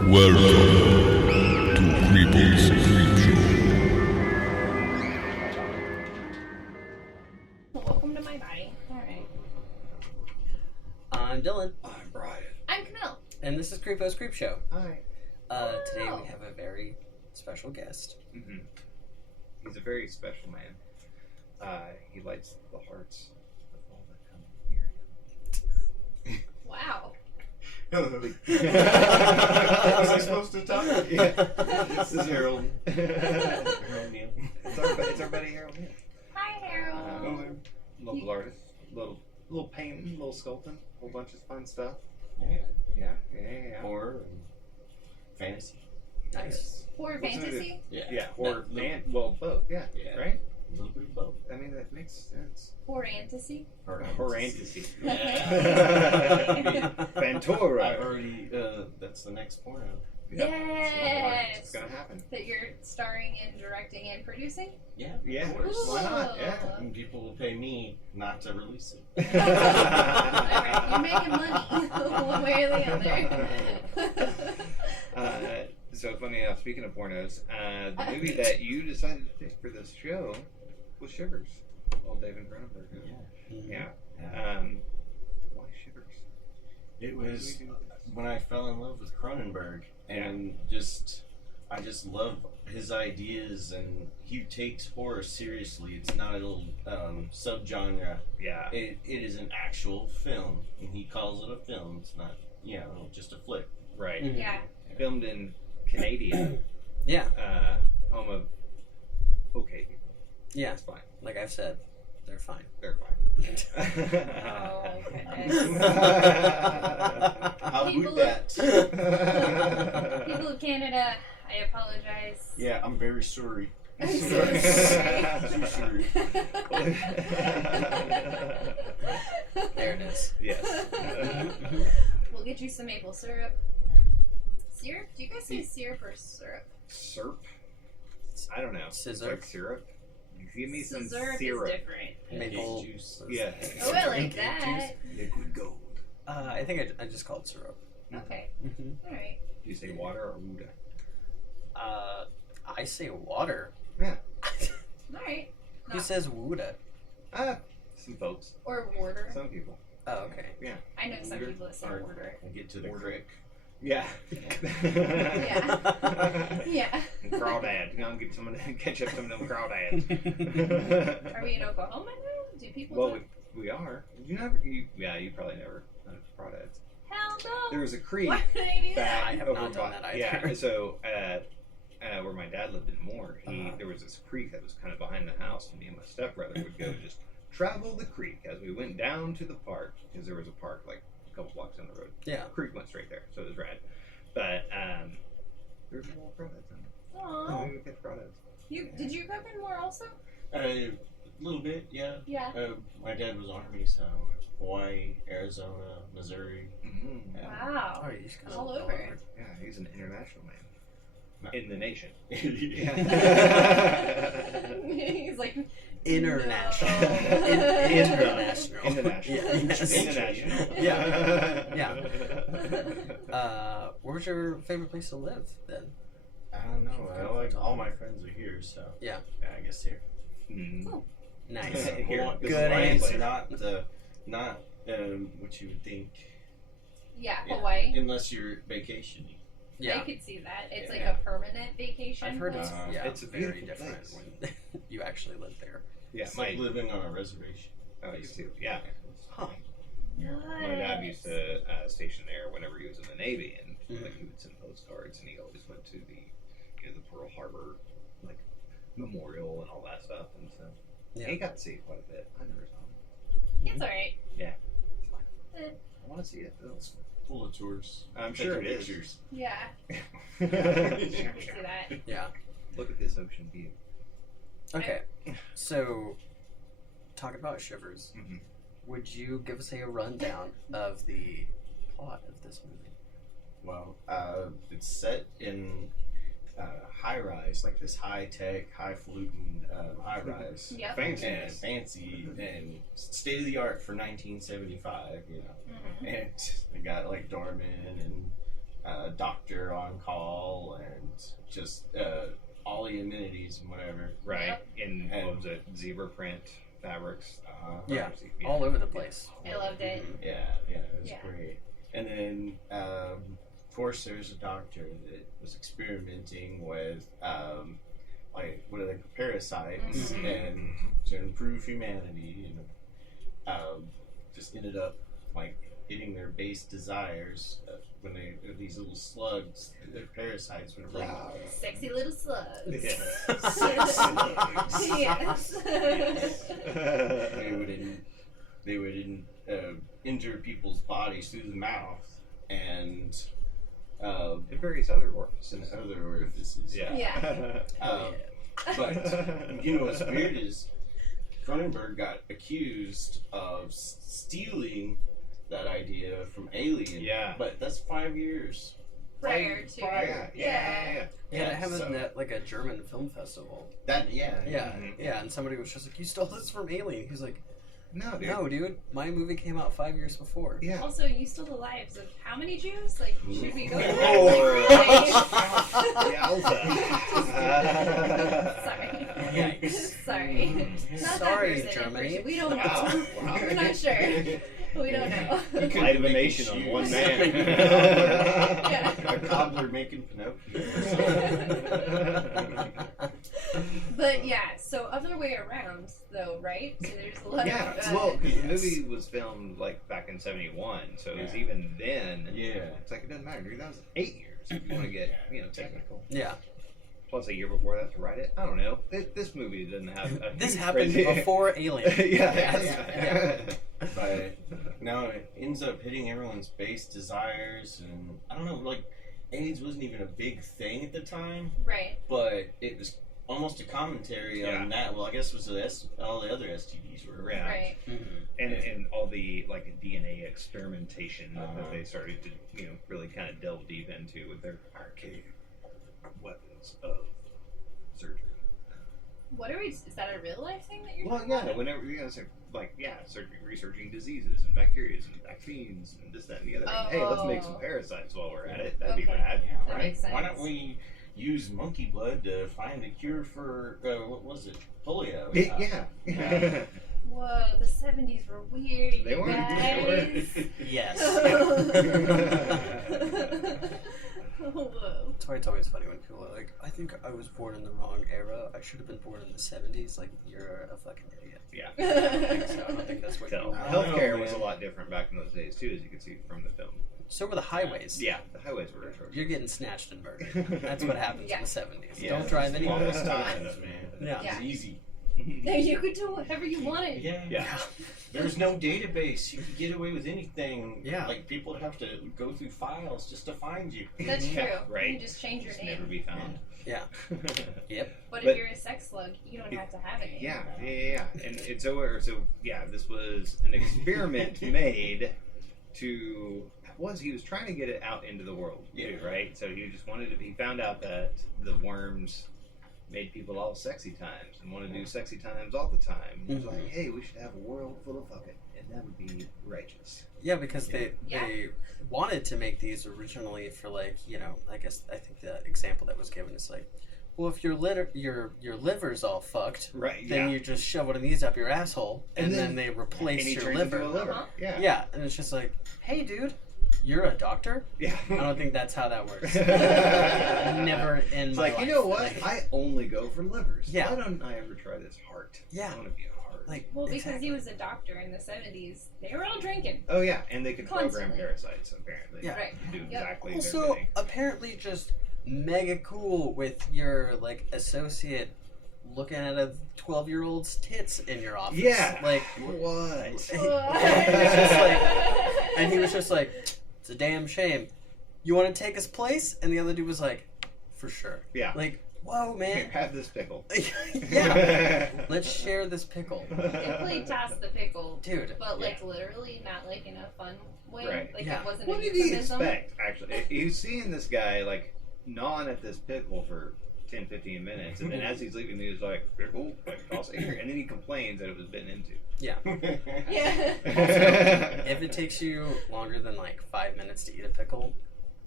Welcome to Creeple's Creep Show. Welcome to my body. Alright. I'm Dylan. I'm Brian. I'm Camille. And this is Creepo's Creep Show. Hi. Today we have a very special guest. Mm-hmm. He's a very special man. He lights the hearts of all that come near him. Wow. Hello. Was I supposed to talk? Yeah. This is Harold. Harold Neal. It's our buddy Harold Neal. Hi, Harold. Local artist. Little painting, little sculpting, whole bunch of fun stuff. Yeah. Yeah. Horror and fantasy. Nice. Horror fantasy? Yeah, horror No, and both. Yeah. Yeah. Right. A little bit of both. I mean that makes sense. Horror fantasy? Horror fantasy. Yeah. Fantora. I've already, that's the next porno. Yes. It's gonna happen. That you're starring and directing and producing? Yeah. Yeah. Of course. Why not? Yeah. And people will pay me not to release it. Alright, you're making money one way or the other. So funny enough, speaking of pornos, the movie that you decided to pick for this show was Shivers. Old David Cronenberg. Yeah. Why Shivers? It was when I fell in love with Cronenberg, and I just love his ideas, and he takes horror seriously. It's not a little subgenre. Yeah. It is an actual film, and he calls it a film. It's not, just a flick. Right. Mhm. Yeah. Filmed in Canada. Yeah. Home of okay people. Yeah. That's fine. Like I've said, they're fine. They're fine. Oh, goodness. How People would that? People of Canada, I apologize. Yeah, I'm very sorry. I'm so sorry. There it is. Yes. We'll get you some maple syrup. Syrup? Do you guys say syrup or syrup? Syrup? I don't know. Scissor. Like syrup? You give me some Syrup syrup. is different. Maple juice. Yeah. Oh, I like that. Liquid gold. I think I just called syrup. Okay. Mm-hmm. Alright. Do you say water or Buddha? I say water. Yeah. Alright. Who says Wuda? Some folks. Or water. Some people. Oh, okay. Yeah. I know some people that say Or- water. Get to the crick. Yeah. Yeah. Yeah. Crawdads. You know, get some of them, catch up some of them crawdads. Are we in Oklahoma now? Do people Well, talk? we are. You probably never heard of crawdads. Hell no. There was a creek Why did I do that? back I have over not done by- that either. Yeah, so where my dad lived in Moore, there was this creek that was kind of behind the house, and me and my stepbrother would go just travel the creek as we went down to the park, because there was a park like a couple blocks down the road. Yeah. The creek went straight there, so it was rad. But there's more crawdads on there. Aw. We would catch crawdads. Did you grow up in Moore also? A little bit, yeah. Yeah. My dad was Army, so Hawaii, Arizona, Missouri. Mm-hmm. Wow. Oh, you just kind All of over. Yeah, he's an international man No. in the nation. Yeah. He's like International. No. International. International. Yeah. Yes. International. Yeah. Where was your favorite place to live then? I don't know. All my friends are here, so Yeah. I guess here. Mm. Cool. Nice. Here, Hawaii- this Good Hawaii's answer. not what you would think. Yeah, Yeah, Hawaii. Unless you're vacationing. Yeah. I could see that. It's like Yeah. a permanent vacation. I've heard it's place. It's a very beautiful different place. when you actually live there. Yeah, It's like my living on a reservation. you too. Yeah, Huh. my dad used to station there whenever he was in the Navy, and Mhm. like he would send postcards, and he always went to the the Pearl Harbor like memorial and all that stuff, and so Yeah. he got to see it quite a bit. I never saw it. It's alright. It's fine. Eh. I want to see it. Though. It's full of tours. I'm sure it Taking is. pictures. Yeah. I can see that. Yeah. Look at this ocean view. Okay. So, talking about Shivers, Mhm. would you give us a rundown of the plot of this movie? Well, it's set in high rise, like this high tech, highfalutin high rise. Yep. Fancy. And fancy and state of the art for 1975, you know. Mhm. And they got like doormen and doctor on call and just all the amenities and whatever. Right. In And- what was it? Zebra print fabrics. Yeah. All over the place. I loved it. Yeah, it was Yeah. great. And then, of course, there's a doctor that was experimenting with, like, what are they, parasites, Mhm. and to improve humanity, and just ended up, like, hitting their base desires when these little slugs, their parasites, would bring. Sexy little slugs. Yes. Yes. They would enter people's bodies through the mouth and In various other orifices. in other orifices. Yeah. Yeah. But you know what's weird is Cronenberg got accused of stealing that idea from Alien. Yeah. But that's 5 years. Prior to. Yeah. Yeah, it happened so- at like a German film festival. That yeah. Yeah, Mhm. yeah, and somebody was just like, "You stole this from Alien." He was like, No, dude. "No, dude, my movie came out 5 years before." Yeah. Also, you stole the lives of how many Jews? Like, should we go there? Oh. Sorry. Yikes. Sorry. Not Sorry, that person, Germany. We don't know. Wow. Wow. We're not sure. We don't know. Light of a nation on one man. Yeah. A cobbler making Pinocchio. But yeah, so other way around, though, right? So there's a lot Yeah, of. well, because the Yes. movie was filmed like back in '71, so it was Yeah. even then. Yeah. It's like it doesn't matter, dude. That was 8 years if you want to get technical. Yeah, Plus a year before that to write it. I don't know. This movie doesn't have. A this huge happened crazy- before Alien. yeah. But now it ends up hitting everyone's base desires, and I don't know, like AIDS wasn't even a big thing at the time, Right. but it was almost a commentary Yeah. on that. Well, I guess it was all the other STDs were around. Yeah. Right. And all the like DNA experimentation Uh-huh. that they started to really kind of delve deep into with their archaic weapons of surgery. What are we? Is that a real life thing that you're Well, talking yeah. about? Whenever you're gonna say researching diseases and bacteria and vaccines and this, that, and the other. Oh. Hey, let's make some parasites while we're at it. That'd be Okay. rad, Yeah, That right? makes sense. Why don't we use monkey blood to find a cure for what was it, polio? Yeah. Whoa, the 70s were weird. They you were. guys. Yes. Whoa. That's why it's always funny when people are like, "I think I was born in the wrong era. I should have been born in the '70s." Like, you're a fucking idiot. Yeah. I don't think so. I don't think that's what So you. I don't know, healthcare was a man. lot different back in those days too, as you can see from the film. So were the highways. Yeah, the highways were atrocious. You're getting snatched and murdered. That's what happens Yeah. in the '70s. Yeah. Don't drive All anywhere. those times, man. Yeah. Yeah. It's easy. You could do whatever you wanted. Yeah. Yeah. There was no database. You could get away with anything. Yeah. Like people would have to go through files just to find you. That's true. Yeah, right. You can just change your Just name. never be found. Yeah. Yep. But But- if you're a sex slug, you don't have to have a name. Yeah. And it's so this was an experiment made to he was trying to get it out into the world, too, Yeah. right? So he found out that the worms made people all sexy times and want to do sexy times all the time. He was like, hey, we should have a world full of fucking, and that would be righteous. Yeah, because they Yeah. wanted to make these originally for like, I think the example that was given is like, well, if your liver's all fucked, Right, then yeah. you just shove one of these up your asshole, and, And then then- they And replace he your turns liver. into a liver. Uh-huh. Yeah. Yeah, and it's just like, hey, dude, you're a doctor? Yeah. I don't think that's how that works. It's Never in my like, life. you know what? Like, I only go for livers. Yeah. Why don't I ever try this heart? Yeah. I want to be a heart. like, Well, because exactly. he was a doctor in the 70s, they were all drinking. Oh yeah, and they could program Constantly. parasites apparently. Yeah. Right. Do Yep. exactly their Also, bidding. apparently just mega cool with your, like, associate looking at a 12-year-old's tits in your office. Yeah. Like, What? and it's just like, and he was just like, it's a damn shame. You want to take his place? And the other dude was like, for sure. Yeah. Like, whoa, Here, man. have this pickle. Yeah. Let's share this pickle. They played toss the pickle, Dude. but like literally, not like in a fun way. Right. Like Yeah. it wasn't What a did he euphemism. expect? Actually, he's seeing this guy like gnawing at this pickle for 10, 15 minutes, and then as he's leaving, he was like, "Pickle, like toss it here," and then he complains that it was bitten into. Yeah. Yeah. If it takes you longer than like 5 minutes to eat a pickle,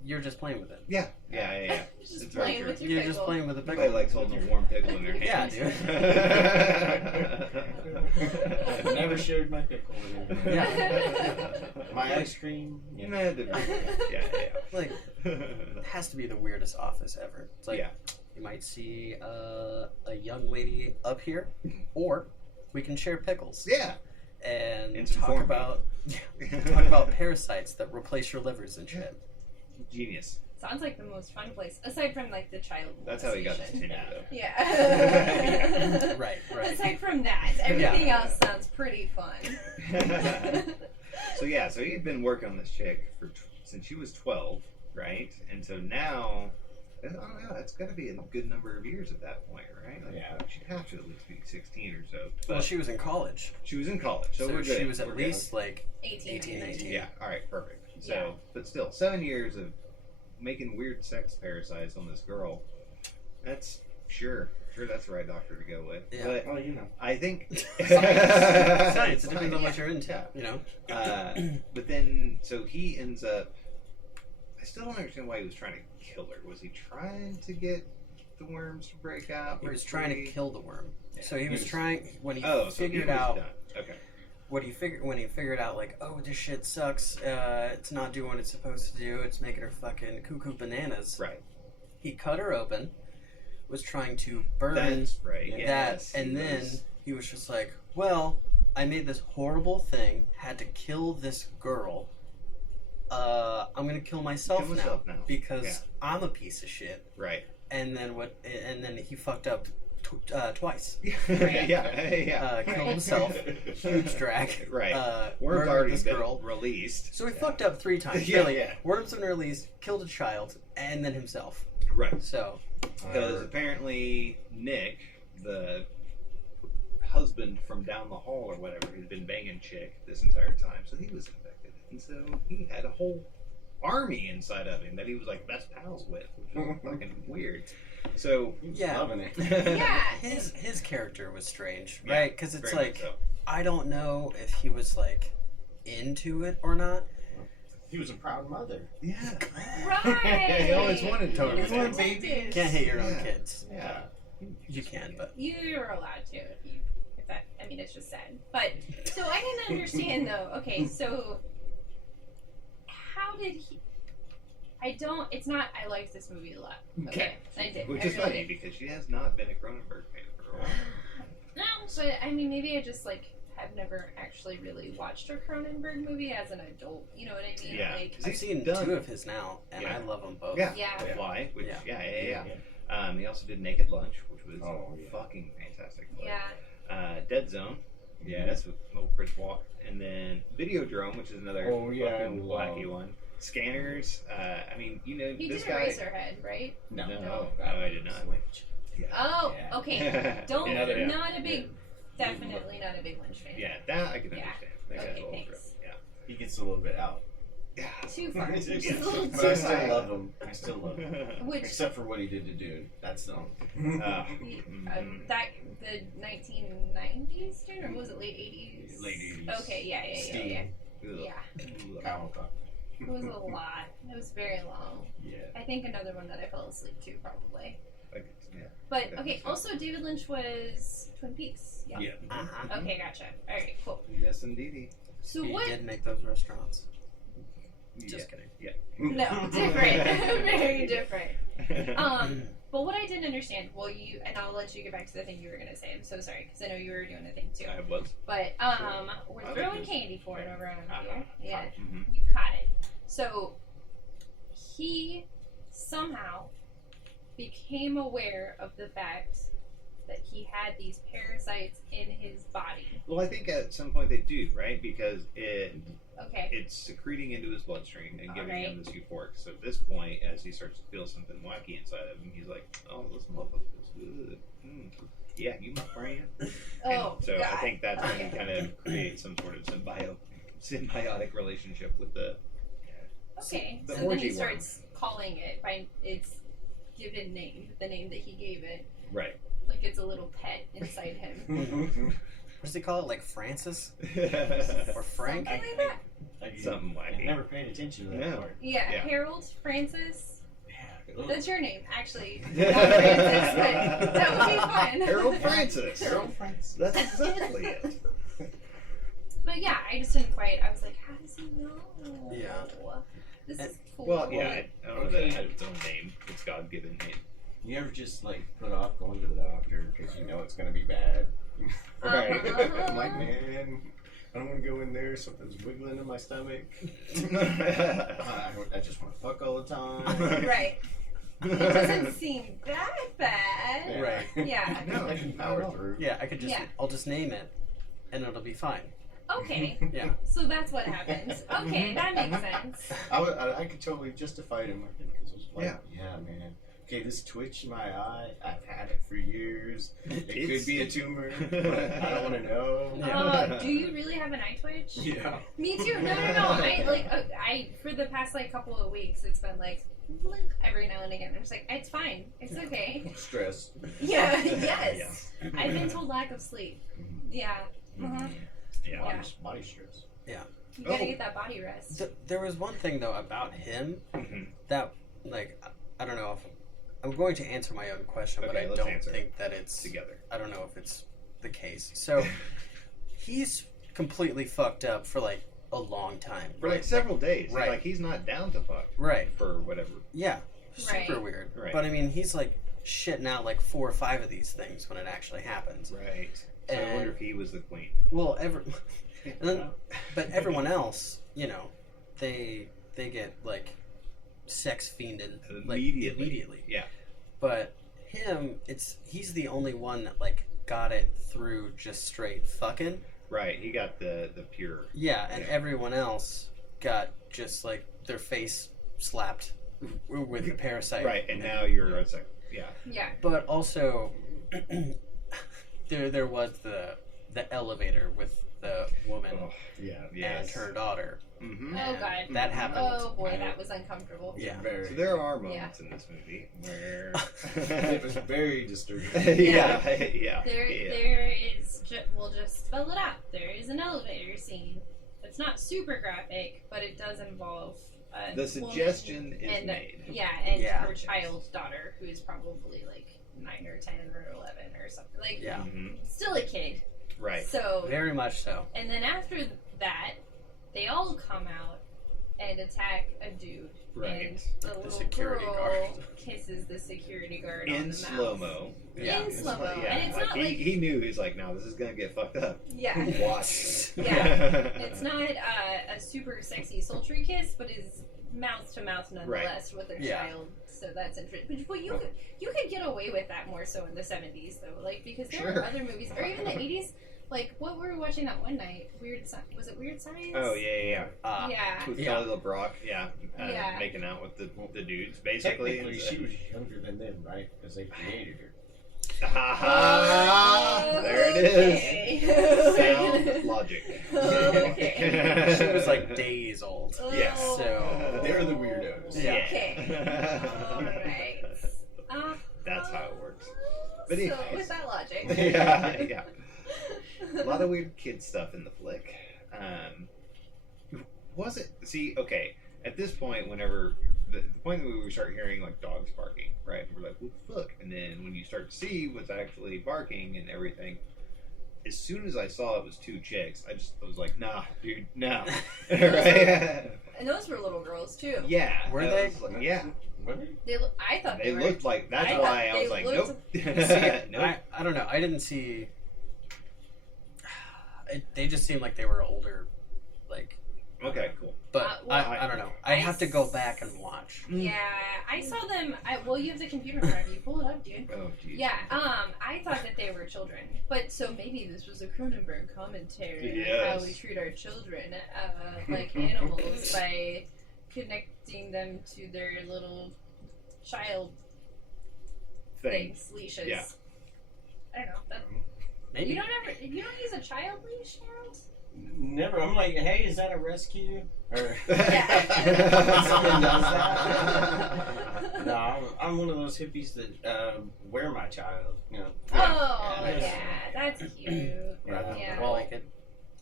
you're just playing with it. Yeah. Just It's very playing true. with your You're pickle. just playing with a pickle. Everybody likes holding a warm pickle in their Yeah, hands. I've never shared my pickle with anyone. Yeah. My ice cream. Yeah. Yeah. Like, it has to be the weirdest office ever. It's like, Yeah. you might see a young lady up here, or we can share pickles. Yeah. And some talk corned about parasites that replace your livers and shit. Genius. Sounds like the most fun place, aside from like the child That's how he got his molestation. tenure, though. Yeah. Right. Aside from that, everything else sounds pretty fun. So he'd been working on this chick since she was 12, right? And so now, I don't know, it's got to be a good number of years at that point, right? Like, Yeah. She'd have to at least be 16 or so. Well, But she was in college, she was in college, so, so we're good. she was We're at good. least like 18, 19. Yeah, alright, perfect. So, Yeah. but still, 7 years of making weird sex parasites on this girl, that's sure that's the right doctor to go with. Yeah. But Oh, you know. I think Science. It depends on what you're into. Yeah. You know. But then, so he ends up. I still don't understand why he was trying to kill her. Was he trying to get the worms to break out? He was trying to kill the worm. So he He was was- trying when he Oh, so figured he was out done. Okay. when he figured out like, oh, this shit sucks. It's not doing what it's supposed to do. It's making her fucking cuckoo bananas. Right. He cut her open. Was trying to burn That's right. that, Yes, and he then was- he was just like, well, I made this horrible thing. Had to kill this girl. I'm gonna kill myself, Kill myself now. because Yeah. I'm a piece of shit. Right. And then what? And then he fucked up twice. yeah. Killed himself. Huge drag. Right. Worms Worms already this been girl. released. So he fucked up 3 times. Yeah, really. yeah. Worms been released, killed a child, and then himself. Right. So Because apparently Nick, the husband from down the hall or whatever, had been banging chick this entire time, so he was infected, and so he had a whole army inside of him that he was like best pals with, which is fucking weird. So yeah, Loving it. Yeah. his character was strange, Yeah, right? Because it's very like much so. I don't know if he was like into it or not. He was a proud mother. Yeah. Right. He always wanted to. Totally. He was Come on, protective. Can't hate your own Yeah. kids. Yeah. You can, but You're allowed to if that. I mean, it's just sad. But so I didn't understand though. Okay, so how did he? I don't. It's not. I liked this movie a lot. Okay, I did. Which I is really funny did. because she has not been a Cronenberg fan for a while. No, but I mean, maybe I just like have never actually really watched a Cronenberg movie as an adult. You know what I mean? Yeah. Like, I've He's seen done- 2 of his now, and Yeah. I love them both. Yeah. Yeah. The Fly, which Yeah. He also did Naked Lunch, which was Oh, yeah. fucking fantastic. Flick. yeah. Dead Zone. Yeah, that's with little Chris Walk. And then Videodrome, which is another Oh, yeah, fucking and, wacky one. Scanners. I mean, you know, He this did guy. Eraserhead, right? No, I did not. Yeah. Oh, Yeah. okay. Don't. Yeah. Not a big. Definitely not a big Lynch fan. Yeah, that I can Yeah. understand. That guy's Okay, a little thanks. trip. He gets a little bit out. Yeah. Too far. But Just a little I too still far. love him. I still love him. Which Except for what he did to Dune. That's the that the 1990s, dude, or was it late 80s? Late 80s. Okay, yeah. Steam. Yeah. Power Cup. It was a lot. It was very long. Yeah. I think another one that I fell asleep to probably. Yeah. But Yeah, okay, so- also David Lynch was Twin Peaks. Yeah. Uh-huh. Okay, gotcha. All right, cool. Yes, indeed. So He what? did make those restaurants. Just kidding. No, different. Very different. But what I didn't understand, well, and I'll let you get back to the thing you were gonna say. I'm so sorry because I know you were doing a thing too. I was. But we're I throwing just- candy for it over on Uh-huh. here. Yeah, Mm-hmm. you caught it. So he somehow became aware of the fact that he had these parasites in his body. Well, I think at some point they do, right? Because Okay. it's secreting into his bloodstream and giving Alright. him this euphoric. So at this point, as he starts to feel something wacky inside of him, he's like, "Oh, this motherfucker feels good. Yeah, you my friend." Oh, And so God. I think that's when he Okay. kind of creates some sort of symbiotic relationship with the. Okay. The So then he orgy starts calling it by its given name, the name that he gave it, Right. like it's a little pet inside him. What does he call it? Like Francis or Frank? Something like that. Something I wacky. never paid attention to that No. part. Yeah, Yeah. Harold Francis. Yeah. That's your name, actually. Not Francis, but that would be fun. Harold Francis. Harold Francis. That's exactly it. But yeah, I just didn't quite. I was like, how does he know? Yeah. This is cool. Well, yeah, I don't know that Okay. it had its own name. It's God-given name. You ever just like put off going to the doctor because you know it's gonna be bad? Right. I'm like, man, I don't want to go in there. Something's wiggling in my stomach. I just want to fuck all the time. Right. It doesn't seem that bad. Right. Yeah. No, I can power through. Yeah, I could just, Yeah. I'll just name it, and it'll be fine. Okay. Yeah. So that's what happens. Okay, that makes sense. I could totally justify it in my head because I was like, Yeah. yeah, man. Okay, this twitch in my eye, I've had it for years. It could be a tumor, but I don't want to know. Do you really have an eye twitch? Yeah. Me too. No. I for the past like couple of weeks, it's been like blink every now and again. I'm just like, it's fine. It's okay. Stress. Yeah. Yes. I've been told lack of sleep. Yeah. Uh-huh. Yeah. Yeah. Body stress. You gotta get that body rest. There was one thing though about him Mhm. that, like, I don't know if I'm going to answer my own question, but Okay, I let's don't answer think that it's. Together. I don't know if it's the case. So he's completely fucked up for like a long time. For like several days. Right. Like he's not down to fuck Right. for whatever. Yeah. Super Right. weird. Right. But I mean, he's like shitting out like 4 or 5 of these things when it actually happens. Right. So I And- wonder if he was the queen. Well, and then, but everyone else, you know, they get like sex fiended like immediately. Yeah. But him, he's the only one that like got it through just straight fucking. Right. He got the pure. Yeah, and Yeah. everyone else got just like their face slapped with the parasite. Right. And now you're it's like yeah. Yeah. But also, there was the elevator with the woman Oh, Yeah. and her daughter. Mm-hmm. Oh god. That happened. Oh boy, that was uncomfortable. Yeah. Very. So there are moments in this movie where It was very disturbing. yeah. There is. We'll just spell it out. There is an elevator scene. It's not super graphic, but it does involve a The suggestion woman is and, made. and Yeah. her child's daughter, who is probably like 9 or 10 or 11 or something. Like, Yeah. Mhm. still a kid. Right. So, Very much so. and then after that, they all come out and attack a dude. Right. And the little security girl guard. kisses the security guard on In the slow mouth. mo. Yeah. In slow mo. Yeah. And it's not like. he knew he's like, no, this is gonna get fucked up. Yeah. Watch. Yeah. It's not a super sexy, sultry kiss, but is mouth to mouth nonetheless with a Yeah. child. So that's interesting. But you could get away with that more so in the 70s though, like because there Sure. were other movies, or even the 80s. Like what were we watching that one night? Was it Weird Science? Oh yeah. Yeah. With Yeah. Kelly LeBrock, yeah, Yeah. making out with the dudes, basically. Technically, she was younger than them, right? Because they created her. Oh, There it is. Sound logic. Okay. She was like days old. Yes. So- They're the weirdos. Yeah. Okay. Alright. That's how it works. But so anyways. with that logic. yeah. A lot of weird kid stuff in the flick. Was it? See, okay. At this point, whenever the point that we start hearing like dogs barking, right? We're like, what the fuck? And then when you start to see what's actually barking and everything, as soon as I saw it was 2 chicks, I was like, nah, dude, no. Right? And those were little girls too. Yeah. Were I they? was like, yeah. Were they? I thought They were. looked like. That's I why thought I was they like, nope. looked- Nope. I don't know. I didn't see. They just seemed like they were older, like. Okay, cool. But well, I don't know. I have to go back and watch. Yeah, I saw them. Well, you have the computer in front of you. Pull it up, dude. Oh, geez. Yeah, I thought that they were children, but so maybe this was a Cronenberg commentary on Yes. how we treat our children like animals by connecting them to their little child things, leashes. Yeah. I don't know. Maybe. You don't use a child leash, Harold? Never. I'm like, hey, is that a rescue? Or Yeah. someone does that? No, I'm one of those hippies that wear my child. You know. Oh Yeah. yeah, that's cute. Yeah. Yeah. I like it.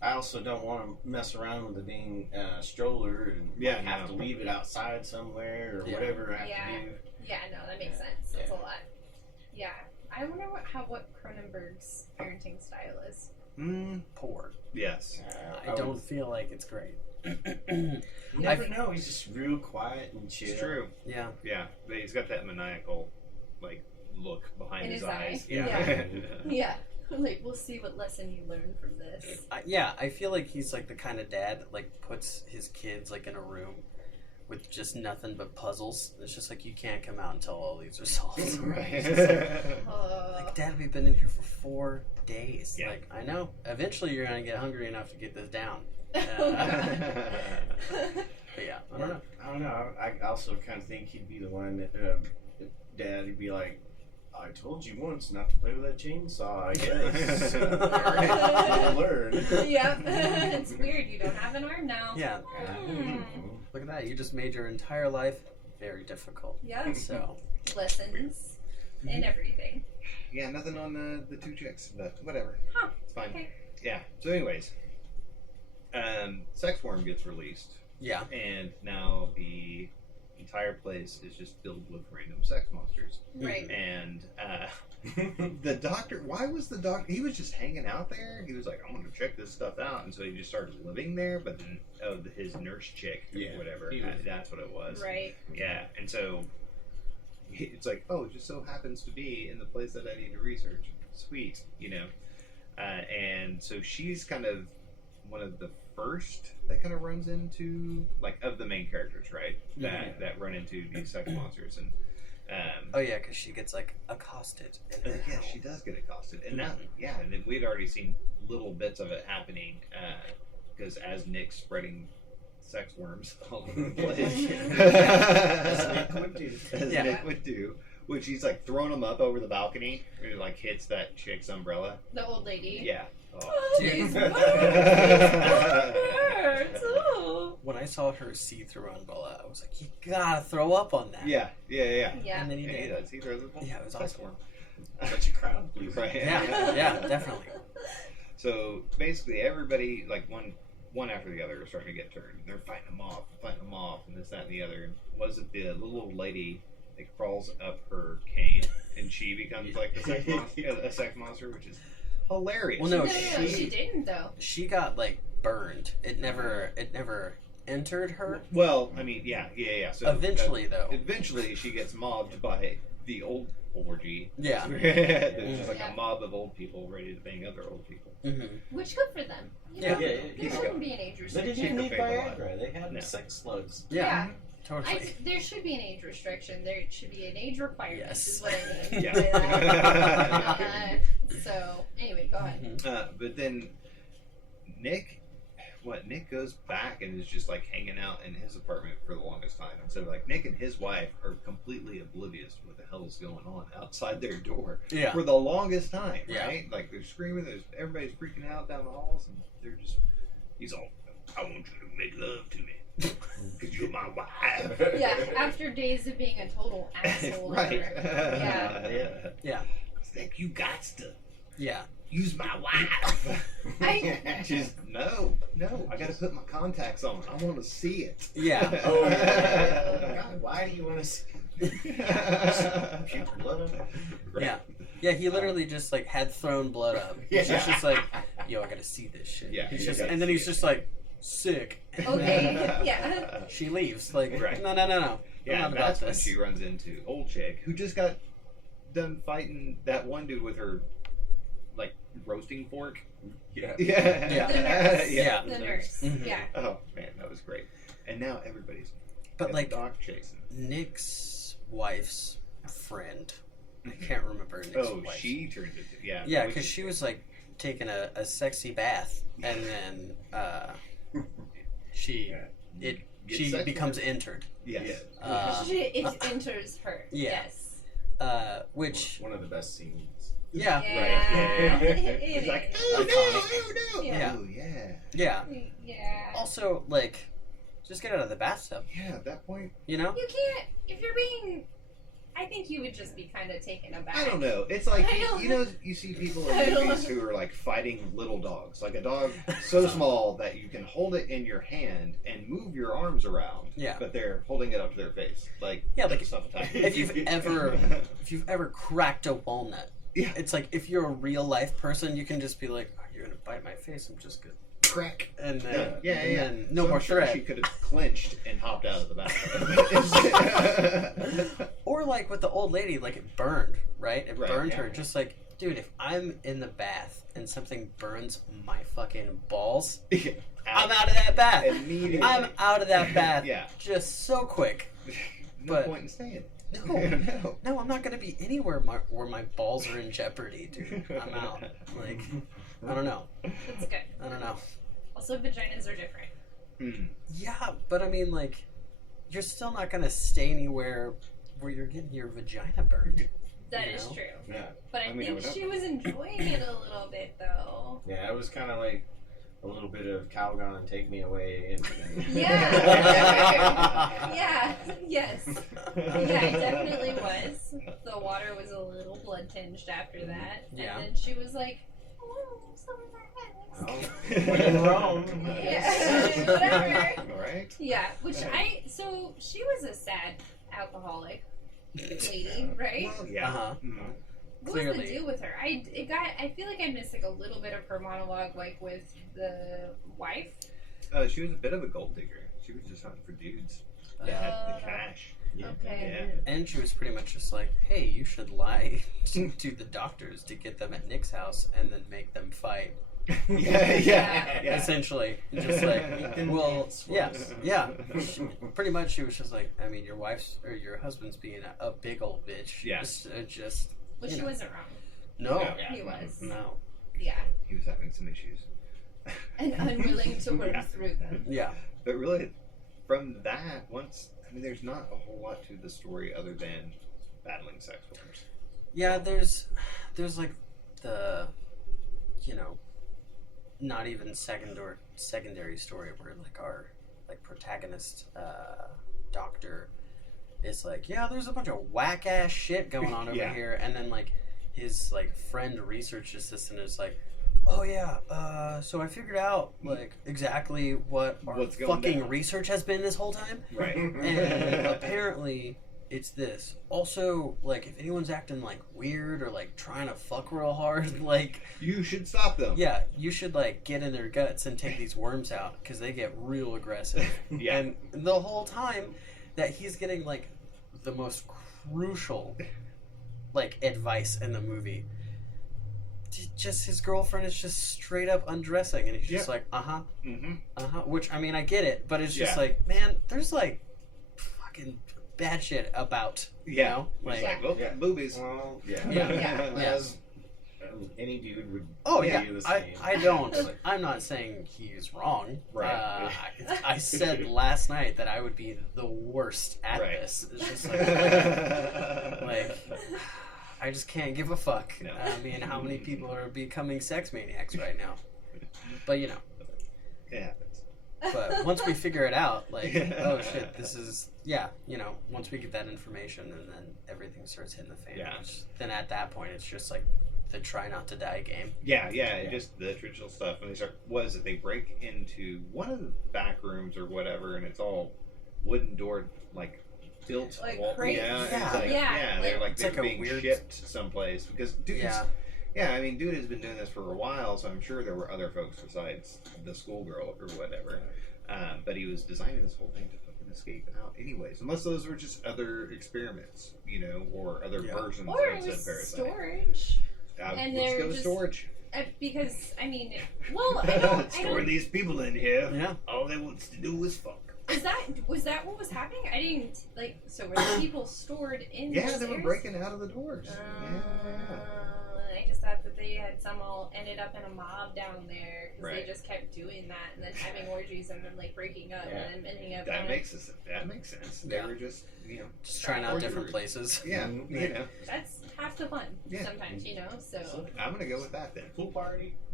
I also don't want to mess around with the dang stroller and have to leave it outside somewhere or whatever I have to do. Yeah, no, that makes sense. That's a lot. Yeah. I wonder what Cronenberg's parenting style is. Poor. Yes. I don't feel like it's great. You never know. He's just real quiet and chill. It's true. Yeah. Yeah. But he's got that maniacal, like, look behind In his his eyes. eye. Yeah. Yeah. Like, we'll see what lesson you learn from this. I feel like he's like the kind of dad that like puts his kids like in a room with just nothing but puzzles. It's just like, you can't come out until all these are solved. Right. Like, Dad, we've been in here for 4 days. Yeah. Like, I know. Eventually, you're gonna get hungry enough to get this down. Oh, But yeah, I don't know. I don't know. I also kind of think he'd be the one that Dad would be like, I told you once not to play with that chainsaw, I guess. You'll learn. Yep. It's weird. You don't have an arm now. Yeah. Look at that. You just made your entire life very difficult. Yeah. So. Lessons and everything. Yeah, nothing on the two chicks, but whatever. Huh. It's fine. Okay. Yeah. So, anyways, Sex Worm gets released, Yeah. and now the entire place is just filled with random sex monsters. Right. And the doctor, why was the doctor? He was just hanging out there. He was like, I'm going to check this stuff out, and so he just started living there. But then, his nurse chick, or whatever, that's what it was. Right. Yeah, and so it's like, oh, it just so happens to be in the place that I need to research. Sweet, and so she's kind of one of the first that kind of runs into, like, of the main characters, right? That run into these sex monsters, and Oh yeah, because she gets like accosted. yeah, she does get accosted, and now, and then we'd already seen little bits of it happening because as Nick's spreading sex worms all over the place, As Nick would do. Nick would do, which he's like throwing them up over the balcony, and it like hits that chick's umbrella. The old lady. Yeah. Oh, Dude. these words. These words. Oh. When I saw her see-through umbrella, I was like, you gotta throw up on that. Yeah. Yeah. And then he And he did. does. He throws it. Yeah, it was sex awesome. worm. Such a crowd pleaser. Right. Yeah, definitely. So basically, everybody, like one after the other, are starting to get turned. They're fighting them off, and this, that, and the other. And was it the little old lady that crawls up her cane, and she becomes like the sex monster, which is hilarious. Well, no, No, she didn't though. She got like burned. It never entered her. Well, I mean, yeah. So Eventually, though. Eventually, she gets mobbed by the old orgy. Yeah. There's just like Yeah. a mob of old people ready to bang other old people. Mm-hmm. Which good for them. You Yeah. know, Yeah, there he's shouldn't got- be an age They restriction. didn't even need Keep her faith Viagra. They had No. sex slugs. Yeah. Yeah. Totally. There should be an age restriction. There should be an age requirement. Yes. Is what I mean. Yeah. by that. So anyway, go ahead. Mhm. But then Nick goes back and is just like hanging out in his apartment for the longest time. And so like Nick and his wife are completely oblivious to what the hell is going on outside their door Yeah. for the longest time, Yeah. right? Like they're screaming, everybody's freaking out down the halls, and he's all, I want you to make love to me because you're my wife. Yeah, after days of being a total asshole. Right. Yeah. Yeah. Nick, you got to Yeah. use my wife. I- Just no, I gotta put my contacts on. I want to see it. Yeah. Oh, yeah. God, why do you want to see puke blood on it? Yeah. Yeah, he literally just like had thrown blood up. He's just like, yo, I gotta see this shit. Yeah, He's you just, gotta and then see he's it. just like, sick. Okay. Yeah. She leaves. Like, Right. no. Yeah, I'm not and about that's when this. she runs into old chick who just got done fighting that one dude with her like roasting fork. Yeah. Yeah. Yeah. The nurse. Yeah. The nurse. Mhm. Yeah. Oh man, that was great. And now everybody's But got like the dog chasing. Nick's wife's friend, I can't remember Nick's Oh, wife. she turned into Yeah, because she was like taking a sexy bath, and then she Get she sex becomes work. entered. Yes. It enters her. Yeah. Yes. Which One of the best scenes. yeah, Yeah. He's like, oh no, oh no, Yeah. oh yeah. yeah. Yeah. Also, like, just get out of the bathtub. Yeah, at that point, You know? You can't if you're being I think you would just be kind of taken aback. I don't know. It's like I don't- you know, you see people I in don't- movies who are like fighting little dogs, like a dog so small that you can hold it in your hand and move your arms around. Yeah. But they're holding it up to their face, like Yeah, like, that's tough time. if you've ever cracked a walnut, Yeah. it's like if you're a real life person, you can just be like, oh, you're gonna bite my face. I'm just gonna crack. and then Yeah. and then no So more I'm sure threat. She could have clinched and hopped out of the bathroom. Or like with the old lady, like it burned, right? It Right, burned yeah. her. Just like, dude, if I'm in the bath and something burns my fucking balls, I'm out of that bath. Immediately. I'm out of that bath. Yeah. Just so quick. No But- point in staying. No. No, I'm not gonna be anywhere where my balls are in jeopardy, dude. I'm out. Like, I don't know. That's good. I don't know. Also, vaginas are different. Mm. Yeah, but I mean, like, you're still not gonna stay anywhere where you're getting your vagina burned. That You is know? true. Yeah. But I I mean, I think would she was enjoying it a little bit, though. Yeah, it was kind of like a little bit of Calgon and Take Me Away. And Yeah. Yeah. Yes. Yeah, it definitely was. The water was a little blood tinged after that. Yeah. And then she was like, oh, some of that Well, when in Rome. Yeah, whatever. All right. Yeah, so she was a sad alcoholic lady, right? Well, yeah. Uh-huh. Mhm. What was the Clearly. deal with her? I feel like I missed like a little bit of her monologue, like with the wife. She was a bit of a gold digger. She was just hunting for dudes that had the cash. Okay. And she was pretty much just like, hey, you should lie to the doctors to get them at Nick's house and then make them fight. Yeah. Essentially. Just like, well, Dance yes, was- yeah. Pretty much she was just like, I mean, your wife's or your husband's being a big old bitch. Yeah. Just But you she know. wasn't wrong. No. Yeah. He was. No. Yeah. He was having some issues. And unwilling to work Yeah. through them. Yeah. But really, from that, there's not a whole lot to the story other than battling sex workers. Yeah, there's like the, you know, not even secondary story where like our like protagonist doctor is like, yeah, there's a bunch of whack ass shit going on over Yeah. here, and then like his like friend research assistant is like, oh yeah, so I figured out like exactly what our What's going fucking down. research has been this whole time. Right. And apparently it's this. Also, like, if anyone's acting like weird or like trying to fuck real hard, like, You should stop them. yeah, you should like get in their guts and take these worms out because they get real aggressive. Yeah. And the whole time that he's getting like the most crucial like advice in the movie, just his girlfriend is just straight up undressing, and he's just Yeah. like, Mm-hmm. which I mean, I get it, but it's just Yeah. like, man, there's like fucking bad shit about, you Yeah. know, Like, like, well, Yeah. boobies. Well, yeah. Yeah. As any dude would. oh do yeah, the I same. don't, I'm not saying he's wrong. Right. I said last night that I would be the worst at Right. this. It's just like I just can't give a fuck. No. I mean, how many people are becoming sex maniacs right now? But you know, It happens. but once we figure it out, like, oh shit, this is, yeah, you know, once we get that information and then everything starts hitting the fan, Yeah. then at that point it's just like the try not to die game. Yeah, just the traditional stuff. And they start, they break into one of the back rooms or whatever, and it's all wooden door, like built Like wall. crates. Yeah, Yeah. it's like, Yeah, they're like it's they're like a being weird- shipped someplace because dude, Yeah. I mean, dude has been doing this for a while, so I'm sure there were other folks besides the schoolgirl or whatever. But he was designing this whole thing to fucking escape out, anyways. Unless those were just other experiments, you know, or other Yeah. versions Or of it said was parasite. storage. Let's And they're go to just- storage. Because, I mean, well, I don't. Store these people in here. Yeah. All they wants to do is fuck. Was that what was happening? I didn't, like, so were the people stored in Yeah, those they were areas? breaking out of the doors. Yeah. I just thought that they had some all ended up in a mob down there because Right. they just kept doing that and then having orgies and then like breaking up Yeah. and then ending up. That on makes sense. They Yeah. were just, you know, Just trying out Or different you- places. yeah, you know. That's half the fun Yeah. sometimes, you know. So I'm gonna go with that then. Pool party.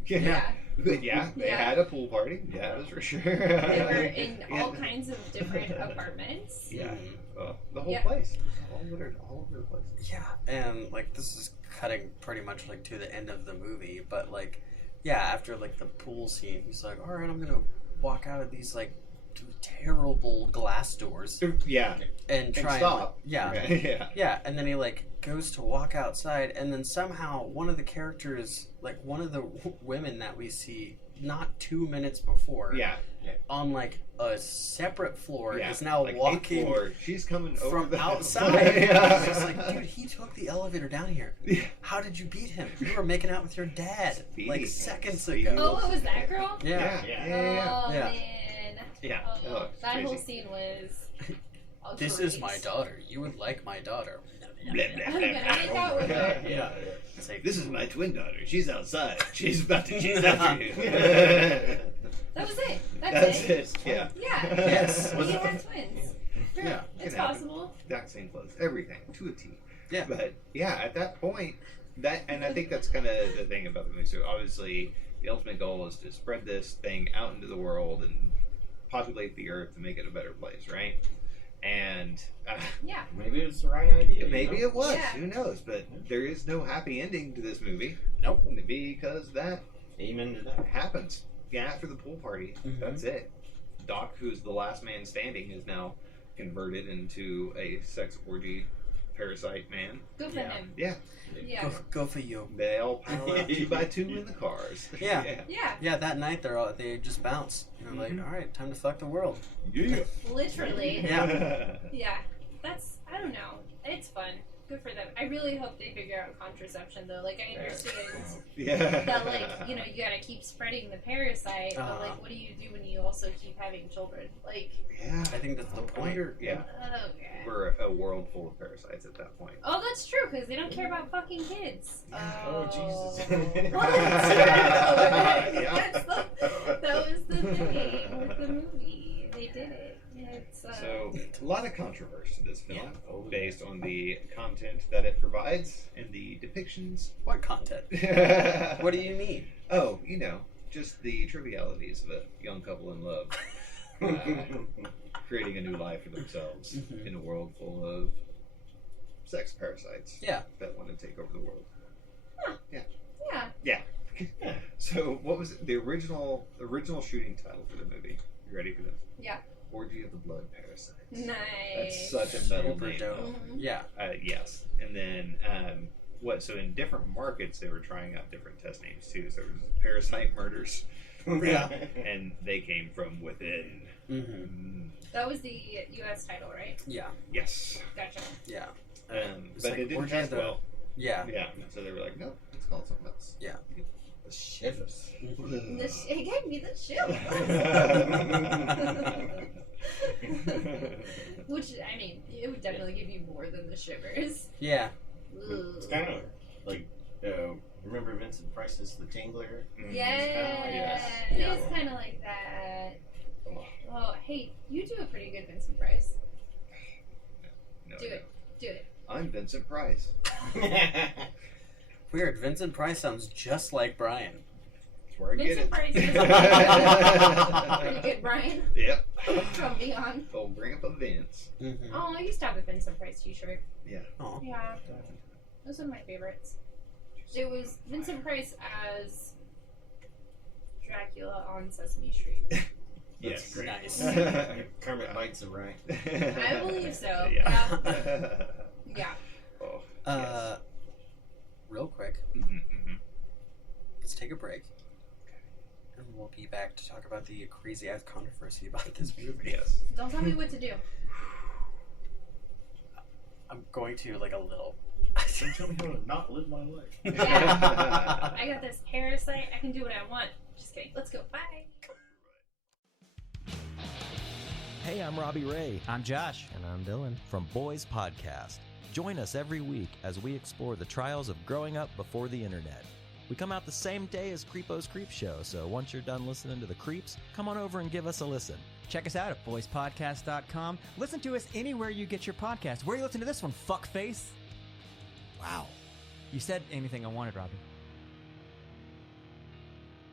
Yeah. Yeah, they Yeah. had a pool party. Yeah, that's for sure. They were in all kinds of different apartments. Yeah, Mhm. the whole Yeah. place, all over the place. Yeah, and like this is cutting pretty much like to the end of the movie, but like, yeah, after like the pool scene, he's like, all right, I'm gonna walk out of these like terrible glass doors Yeah, and try and stop. like, yeah. yeah. Yeah, and then he like goes to walk outside, and then somehow one of the characters, like one of the women that we see not 2 minutes before, Yeah, on like a separate floor, yeah. is now like walking 8th floor. She's coming over from the outside. yeah. It's just like, dude, he took the elevator down here. Yeah. How did you beat him? You were making out with your dad like Speedy. seconds Speedy. ago. Oh, it was that girl? Yeah. Oh, Yeah. man. Yeah. Oh, Oh, it's that whole crazy. scene was. This is my daughter. You would like my daughter. Blah, blah, I'm blah, gonna blah. make out with her. Yeah. It's like, This is my twin daughter. She's outside. She's about to chase after you. That was it. That's it. Yeah. Yeah. Yes. He had twins. Sure. Yeah. It's Can happen. possible. Exact same clothes. Everything to a T. Yeah. But yeah, at that point, and I think that's kind of the thing about the movie. So obviously, the ultimate goal is to spread this thing out into the world and populate the earth to make it a better place, right? And Yeah. Maybe it's the right idea. maybe it was. Yeah. Who knows? But there is no happy ending to this movie nope. because that Amen to that. happens. Yeah, after the pool party, Mhm. that's it. Doc, who's the last man standing, is now converted into a sex orgy parasite man. Good for Yeah. him. Yeah, Yeah. Go for you. they all pile out 2 by 2 in the cars. Yeah. Yeah. Yeah, that night they just bounce. They're like, all right, time to fuck the world. Yeah. Literally. Yeah. Yeah. That's, I don't know. It's fun. Good for them. I really hope they figure out contraception though. Like, I understand Yeah. that, like, you know, you gotta keep spreading the parasite, but like, what do you do when you also keep having children? Like, Yeah. I think that's the point. Wonder, yeah. okay. We're a world full of parasites at that point. Oh, that's true, because they don't care about fucking kids. Oh, Jesus. Well, that's true. Yeah. That was the thing with the movie. They did it. It's, So, a lot of controversy to this film Yeah. based on the content that it provides and the depictions. What content? What do you mean? Oh, you know, just the trivialities of a young couple in love creating a new life for themselves Mhm. in a world full of sex parasites Yeah. that want to take over the world. yeah. So, what was the original shooting title for the movie? You ready for this? Yeah. Orgy of the Blood Parasites. Nice. That's such a metal Super name. dope. Mhm. Yeah. Yes, and then so in different markets they were trying out different test names too. So there was parasite murders, Yeah. and they came from within. Mm-hmm. That was the U.S. title, right? Yeah. Yes, Gotcha. Yeah. but It's like, it didn't orgy test the- well. Yeah. Yeah, so they were like, no, let's call it something else. Yeah. The shivers. It gave me the chill. Which, I mean, it would definitely give you more than the shivers. Yeah. It's kind of like, remember Vincent Price's The Tingler? Yeah, Yeah. it is kind of like that. Oh, hey, you do a pretty good Vincent Price. No, Do it. Do it. I'm Vincent Price. Weird. Vincent Price sounds just like Brian. That's where I get Vincent it. Price is pretty good, Brian. Yep. From Beyond. Oh, bring up a Vince. Mm-hmm. Oh, I used to have a Vincent Price t-shirt. Yeah. Oh. Yeah. Those are my favorites. It was Vincent Price as Dracula on Sesame Street. Yes. great. Nice. Kermit bites it right. I believe so. Yeah. Yeah. Oh. Real quick, Mm-hmm. let's take a break, and we'll be back to talk about the crazy ass controversy about this movie. Yes. Don't tell me what to do. I'm going to like a little. Don't tell me how to not live my life. Yeah. I got this parasite. I can do what I want. Just kidding. Let's go. Bye. Hey, I'm Robbie Ray I'm Josh. and I'm Dylan from Boys Podcast. Join us every week as we explore the trials of growing up before the internet. We come out the same day as Creepo's Creep Show, so once you're done listening to the creeps, come on over and give us a listen. Check us out at boyspodcast.com. Listen to us anywhere you get your podcast. Where are you listening to this one, fuckface? Wow. You said anything I wanted, Robbie.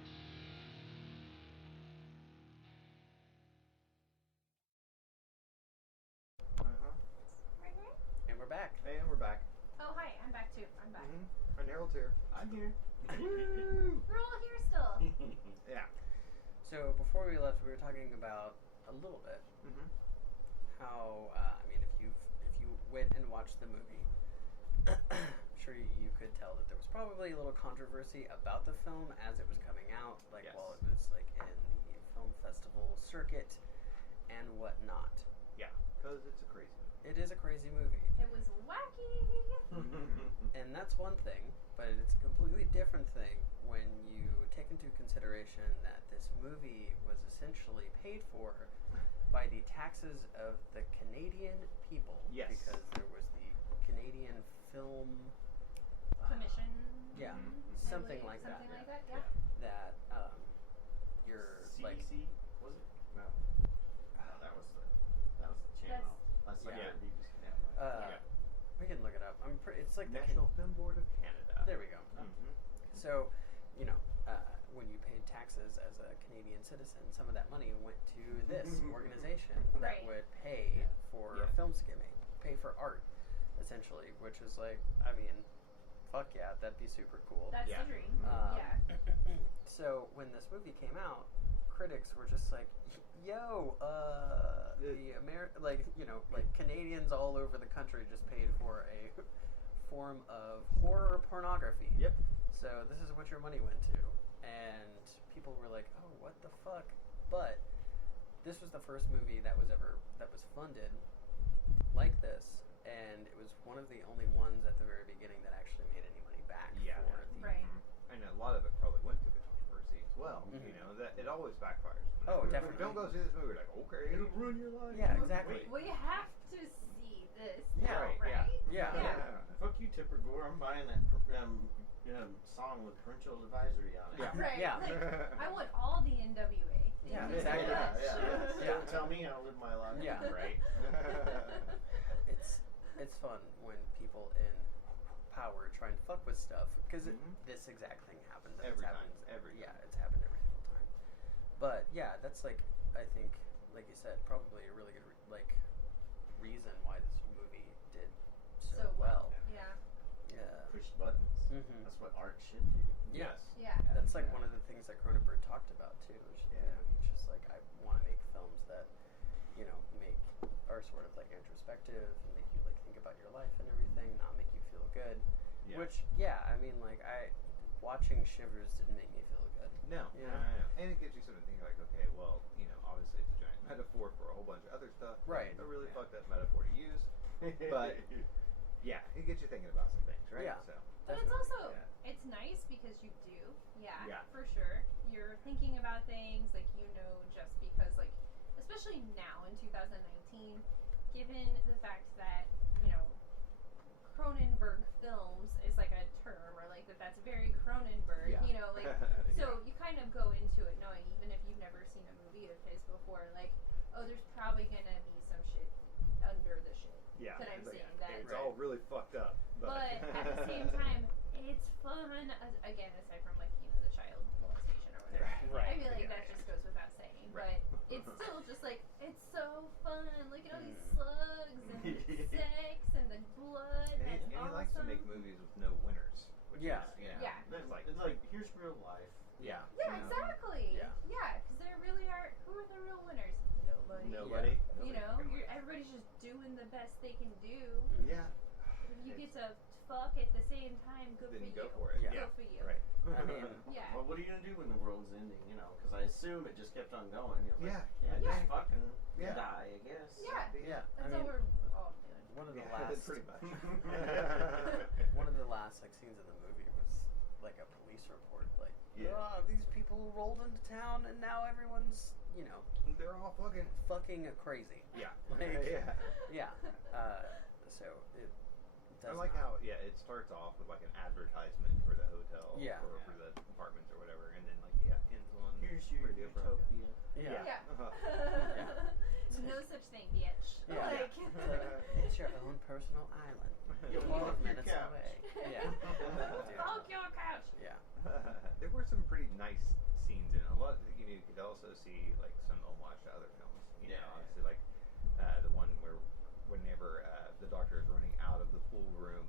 back. Oh, hi, I'm back too. I'm back. And Harold's here. I'm here. Woo! We're all here still. Yeah. So before we left, we were talking about a little bit how I mean, if you went and watched the movie, I'm sure you could tell that there was probably a little controversy about the film as it was coming out, like Yes. while it was like in the film festival circuit and whatnot. Yeah. Because it's a crazy It is a crazy movie. It was wacky. And that's one thing, but it's a completely different thing when you take into consideration that this movie was essentially paid for by the taxes of the Canadian people. Yes. Because there was the Canadian Film Commission. Yeah, I something believe, like that. Something like that, yeah. That you're like CC was it? No, that was the channel. That's like Yeah. the BBC. Yeah. we can look it up. It's like National Film Board of Canada. There we go. Mm-hmm. So, when you paid taxes as a Canadian citizen, some of that money went to this organization that Right. would pay for Yeah. film skimming, pay for art, essentially, which was like, I mean, fuck yeah, that'd be super cool. That's Yeah. the dream. Um, yeah. So when this movie came out, critics were just like, "Yo, Canadians all over the country just paid for a form of horror pornography. Yep. So this is what your money went to." And people were like, "Oh, what the fuck?" But this was the first movie that was funded like this, and it was one of the only ones at the very beginning that actually made any money back. Yeah. For the, Right. And a lot of it probably went to the controversy as well. Mhm. You know, that it always backfires. Oh, When definitely. Don't go see this movie. Like, okay, it'll ruin your life. Yeah, exactly. We have to see this Yeah, now, right, right? Yeah. Yeah. Fuck you, Tipper Gore. I'm buying that song with parental advisory on it. Yeah. Right. Yeah. Like, I want all the NWA. Yeah, Thank you so exactly. much. Yeah. Don't tell me how to live my life. Yeah. Right. It's fun when people in power try and fuck with stuff because this exact thing happens. and Every it's time. happened, Every time. Yeah, it's happened every single time. But yeah, that's like I think, like you said, probably a really good reason why this movie did so well. Yeah. Yeah. Push buttons. Mhm. That's what art should do. Yes. Yeah. That's like one of the things that Cronenberg talked about too. He's just like, I want to make films that, are sort of like introspective and make you like think about your life and everything, not make you feel good. Yeah. Which, watching Shivers didn't make me feel good. No. Yeah. No. And it gives you something to think like, okay, well, obviously it's a giant metaphor for a whole bunch of other stuff. Right. A really fucked up metaphor to use. But yeah, it gets you thinking about some things, right? Yeah. So. But it's Definitely, also, yeah. it's nice because you do. Yeah, Yeah. for sure. You're thinking about things, like, just because, like, especially now in 2019, given the fact that, Cronenberg films is like a term, or like that's very Cronenberg, Yeah. so you kind of go into it knowing, even if you've never seen a movie of his before, like, oh, there's probably gonna be some shit under the shit Yeah. that I'm it's like, seeing. That it's all really fucked up. but at the same time, it's fun. Again, aside from like the child molestation or whatever. Right. I feel like Yeah. that just goes without saying. Right. But it's still just like it's so fun. Look at all these slugs and the sex and the blood. And That's he awesome. likes to make movies with no winners. Which Yeah. Is, Yeah. It's like, here's real life. yeah. Yeah, exactly. Yeah. Yeah, because there really are. Who are the real winners? Nobody. Nobody. Everybody's just doing the best they can do. Yeah. If you get to fuck at the same time, good Then for you you. go for it. Yeah. Good for you. Right. I mean, Yeah. Well, what are you gonna do when the world's ending? Because I assume it just kept on going. Yeah. Yeah. Yeah. Just fucking Yeah. die, I guess. Yeah. yeah. That's I all mean, we're all doing. one of the Yeah, last pretty much. one of the last scenes in the movie was like a police report, like, Yeah. these people rolled into town and now everyone's, They're all fucking. fucking crazy. Yeah. Like, Yeah. Yeah. So it I does like not- how it starts off with like an advertisement for the hotel Yeah. or for the apartments or whatever, and then ends on Here's your Radio Pro. utopia. Yeah. Yeah. Uh-huh. No such thing, bitch. Yeah. Like, It's like, it's your own personal island. You're 12 off your minutes couch. away. Yeah. Dude. fuck your couch. Yeah. There were some pretty nice scenes in it. A lot, you could also see like some homage to other films. Obviously like the one whenever the doctor is running out of the pool room